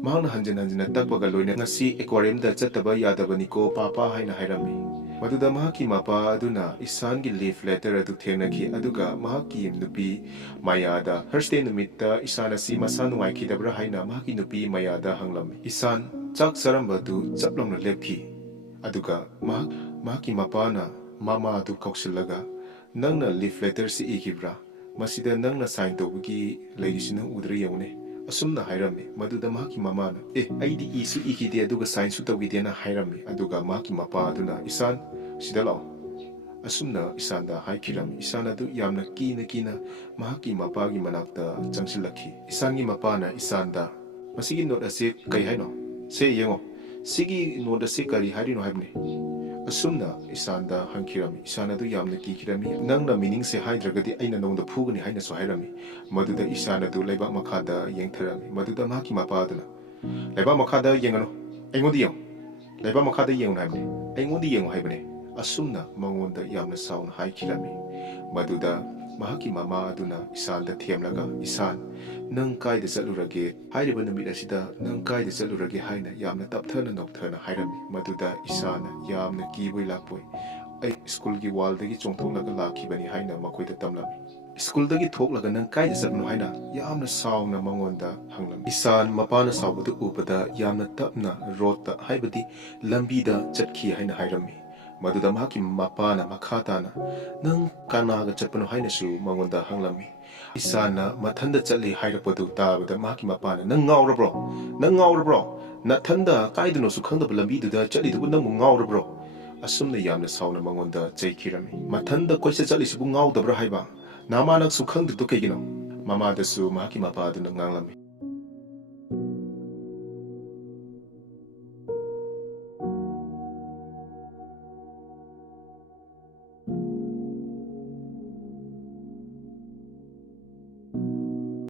ꯃꯍꯥꯛꯅ ꯍꯟꯖꯤꯟ ꯍꯟꯖꯤꯟꯅ ꯇꯛꯄꯒ ꯂꯣꯏꯅ ꯉꯁꯤ ꯑꯦꯀ꯭ꯋꯥꯔꯤꯌꯝꯗ ꯆꯠꯇꯕ ꯌꯥꯗꯕꯅꯤꯀꯣ ꯄꯥꯄꯥ ꯍꯥꯏꯅ ꯍꯥꯏꯔꯝꯃꯤ ꯃꯗꯨꯗ ꯃꯍꯥꯛꯀꯤ ꯃꯄꯥ ꯑꯗꯨꯅ ꯏꯁꯥꯟꯒꯤ ꯂꯤꯐ ꯂꯦꯇꯔ ꯑꯗꯨ ꯊꯦꯡꯅꯈꯤ ꯑꯗꯨꯒ ꯃꯍꯥꯛꯀꯤ ꯅꯨꯄꯤ ꯃꯥꯌꯥꯗ ꯊꯔꯁꯗꯦ ꯅꯨꯃꯤꯠꯇ ꯏꯁꯥꯟ ꯑꯁꯤ ꯃꯁꯥ ꯅꯨꯡꯉꯥꯏꯈꯤꯗꯕ꯭ꯔꯥ ꯍꯥꯏꯅ ꯃꯍꯥꯛꯀꯤ ꯅꯨꯄꯤ ꯃꯥꯌꯥꯗ ꯍꯪꯂꯝꯃꯤ ꯏꯁꯥꯟ ꯆꯥꯛ ꯆꯥꯔꯝꯕ ꯑꯗꯨ ꯆꯞ ꯂꯥꯎꯅ ꯂꯦꯞꯈꯤ ꯑꯗꯨꯒ ꯃꯍꯥꯛꯀꯤ ꯃꯄꯥꯅ ꯃꯃꯥ ꯑꯗꯨ ꯀꯧꯁꯤꯜꯂꯒ ꯅꯪꯅ ꯂꯤꯐ ꯂꯦꯇꯔꯁꯤ ꯏꯈꯤꯕ꯭ꯔꯥ ꯃꯁꯤꯗ ꯅꯪꯅ ꯁꯥꯏꯟ ꯇꯧꯕꯒꯤ ꯂꯩꯔꯤꯁꯤ ꯅꯪ ꯎꯗ꯭ꯔ ꯌꯦꯡꯉꯨꯅꯦ ꯑꯁꯨꯝꯅ ꯍꯥꯏꯔꯝꯃꯤ ꯃꯗꯨꯗ ꯃꯍꯥꯛꯀꯤ ꯃꯃꯥꯅ ꯑꯩꯗꯤ ꯏꯁꯨ ꯏꯈꯤꯗꯦ ꯑꯗꯨꯒ ꯁꯥꯏꯟꯁꯨ ꯇꯧꯈꯤꯗꯦꯅ ꯍꯥꯏꯔꯝꯃꯤ ꯑꯗꯨꯒ ꯃꯍꯥꯛꯀꯤ ꯃꯄꯥ ꯑꯗꯨꯅ ꯏꯁꯥꯟ ꯁꯤꯗ ꯂꯥꯛꯑꯣ ꯑꯁꯨꯝꯅ ꯏꯁꯥꯟꯗ ꯍꯥꯏꯈꯤꯔꯝꯃꯤ ꯏꯁꯥꯟ ꯑꯗꯨ ꯌꯥꯝꯅ ꯀꯤꯅ ꯃꯍꯥꯛꯀꯤ ꯃꯄꯥꯒꯤ ꯃꯅꯥꯛꯇ ꯆꯪꯁꯤꯜꯂꯛꯈꯤ ꯏꯁꯥꯟꯒꯤ ꯃꯄꯥꯅ ꯏꯁꯥꯟꯗ ꯃꯁꯤꯒꯤ ꯅꯣꯠ ꯑꯁꯤ ꯀꯩ ꯍꯥꯏꯅꯣ ꯁꯦ ꯌꯦꯡꯉꯣ ꯁꯤꯒꯤ ꯅꯣꯠ ꯑꯁꯤ ꯀꯔꯤ ꯍꯥꯏꯔꯤꯅꯣ ꯍꯥꯏꯕꯅꯤ ꯑꯁꯨꯝꯅ ꯏꯁꯥꯟꯗ ꯍꯪꯈꯤꯔꯝꯃꯤ ꯏꯁꯥꯟ ꯑꯗꯨ ꯌꯥꯝꯅ ꯀꯤꯈꯤꯔꯝꯃꯤ ꯅꯪꯅ ꯃꯤꯅꯤꯡꯁꯦ ꯍꯥꯏꯗ꯭ꯔꯒꯗꯤ ꯑꯩꯅ ꯅꯉꯣꯟꯗ ꯐꯨꯒꯅꯤ ꯍꯥꯏꯅꯁꯨ ꯍꯥꯏꯔꯝꯃꯤ ꯃꯗꯨꯗ ꯏꯁꯥꯟ ꯑꯗꯨ ꯂꯩꯕꯥꯛ ꯃꯈꯥꯗ ꯌꯦꯡꯊꯔꯝꯃꯤ ꯃꯗꯨꯗ ꯃꯍꯥꯛꯀꯤ ꯃꯄꯥ ꯑꯗꯨꯅ ꯂꯩꯕꯥꯛ ꯃꯈꯥꯗ ꯌꯦꯡꯒꯅꯨ ꯑꯩꯉꯣꯟꯗ ꯌꯦꯡꯉꯨ ꯂꯩꯕꯥꯛ ꯃꯈꯥꯗ ꯌꯦꯡꯉꯨ ꯍꯥꯏꯕꯅꯤ ꯑꯩꯉꯣꯟꯗ ꯌꯦꯡꯉꯨ ꯍꯥꯏꯕꯅꯤ ꯑꯁꯨꯝꯅ ꯃꯉꯣꯟꯗ ꯌꯥꯝꯅ ꯁꯥꯎꯅ ꯍꯥꯏꯈꯤꯔꯝꯃꯤ ꯃꯗꯨꯗ ꯃꯍꯥꯛꯀꯤ ꯃꯃꯥ ꯑꯗꯨꯅ ꯏꯁꯥꯟꯗ ꯊꯦꯝꯂꯒ ꯏꯁꯥꯟ ꯅꯪ ꯀꯥꯏꯗ ꯆꯠꯂꯨꯔꯒꯦ ꯍꯥꯏꯔꯤꯕ ꯅꯨꯃꯤꯠ ꯑꯁꯤꯗ ꯅꯪ ꯀꯥꯏꯗ ꯆꯠꯂꯨꯔꯒꯦ ꯍꯥꯏꯅ ꯌꯥꯝꯅ ꯇꯞꯊꯅ ꯅꯣꯛꯊꯅ ꯍꯥꯏꯔꯝꯃꯤ ꯃꯗꯨꯗ ꯏꯁꯥꯟꯅ ꯌꯥꯝꯅ ꯀꯤꯕꯣꯏ ꯂꯥꯛꯄꯣꯏ ꯑꯩ ꯁ꯭ꯀꯨꯜꯒꯤ ꯋꯥꯜꯗꯒꯤ ꯆꯣꯡꯊꯣꯛꯂꯒ ꯂꯥꯛꯈꯤꯕꯅꯤ ꯍꯥꯏꯅ ꯃꯈꯣꯏꯗ ꯇꯝꯂꯝꯃꯤ ꯁ꯭ꯀꯨꯜꯗꯒꯤ ꯊꯣꯛꯂꯒ ꯅꯪ ꯀꯥꯏꯗ ꯆꯠꯄꯅꯣ ꯍꯥꯏꯅ ꯌꯥꯝꯅ ꯁꯥꯎꯅ ꯃꯉꯣꯟꯗ ꯍꯪꯂꯝꯃꯤ ꯏꯁꯥꯟ ꯃꯄꯥꯅ ꯁꯥꯎꯕꯗꯨ ꯎꯕꯗ ꯌꯥꯝꯅ ꯇꯞꯅ ꯔꯣꯗꯇ ꯍꯥꯏꯕꯗꯤ ꯂꯝꯕꯤꯗ ꯆꯠꯈꯤ ꯍꯥꯏꯅ ꯍꯥꯏꯔꯝꯃꯤ ꯃꯗꯨꯗ ꯃꯍꯥꯛꯀꯤ ꯃꯄꯥꯅ ꯃꯈꯥ ꯇꯥꯅ ꯅꯪ ꯀꯅꯥꯒ ꯆꯠꯄꯅꯣ ꯍꯥꯏꯅꯁꯨ ꯃꯉꯣꯟꯗ ꯍꯪꯂꯝꯃꯤ ꯏꯁꯥꯟꯅ ꯃꯊꯟꯗ ꯆꯠꯂꯤ ꯍꯥꯏꯔꯛꯄꯗꯨ ꯇꯥꯕꯗ ꯃꯍꯥꯛꯀꯤ ꯃꯄꯥꯅ ꯅꯪ ꯉꯥꯎꯔꯕ꯭ꯔꯣ ꯅꯊꯟꯗ ꯀꯥꯏꯗꯅꯣꯁꯨ ꯈꯪꯗꯕ ꯂꯝꯕꯤꯗꯨꯗ ꯆꯠꯂꯤꯗꯨꯕꯨ ꯅꯪꯕꯨ ꯉꯥꯎꯔꯕ꯭ꯔꯣ ꯑꯁꯨꯝꯅ ꯌꯥꯝꯅ ꯁꯥꯎꯅ ꯃꯉꯣꯟꯗ ꯆꯩꯈꯤꯔꯝꯃꯤ ꯃꯊꯟꯗ ꯀꯣꯏꯆꯠ ꯆꯠꯂꯤꯁꯤꯕꯨ ꯉꯥꯎꯗꯕ꯭ꯔꯥ ꯍꯥꯏꯕ ꯅꯃꯥꯅꯁꯨ ꯈꯪꯗ꯭ꯔꯤꯗꯨ ꯀꯩꯒꯤꯅꯣ ꯃꯃꯥꯗꯁꯨ ꯃꯍꯥꯛꯀꯤ ꯃꯄꯥ ꯑꯗꯨꯅ ꯉꯥꯡꯂꯝꯃꯤ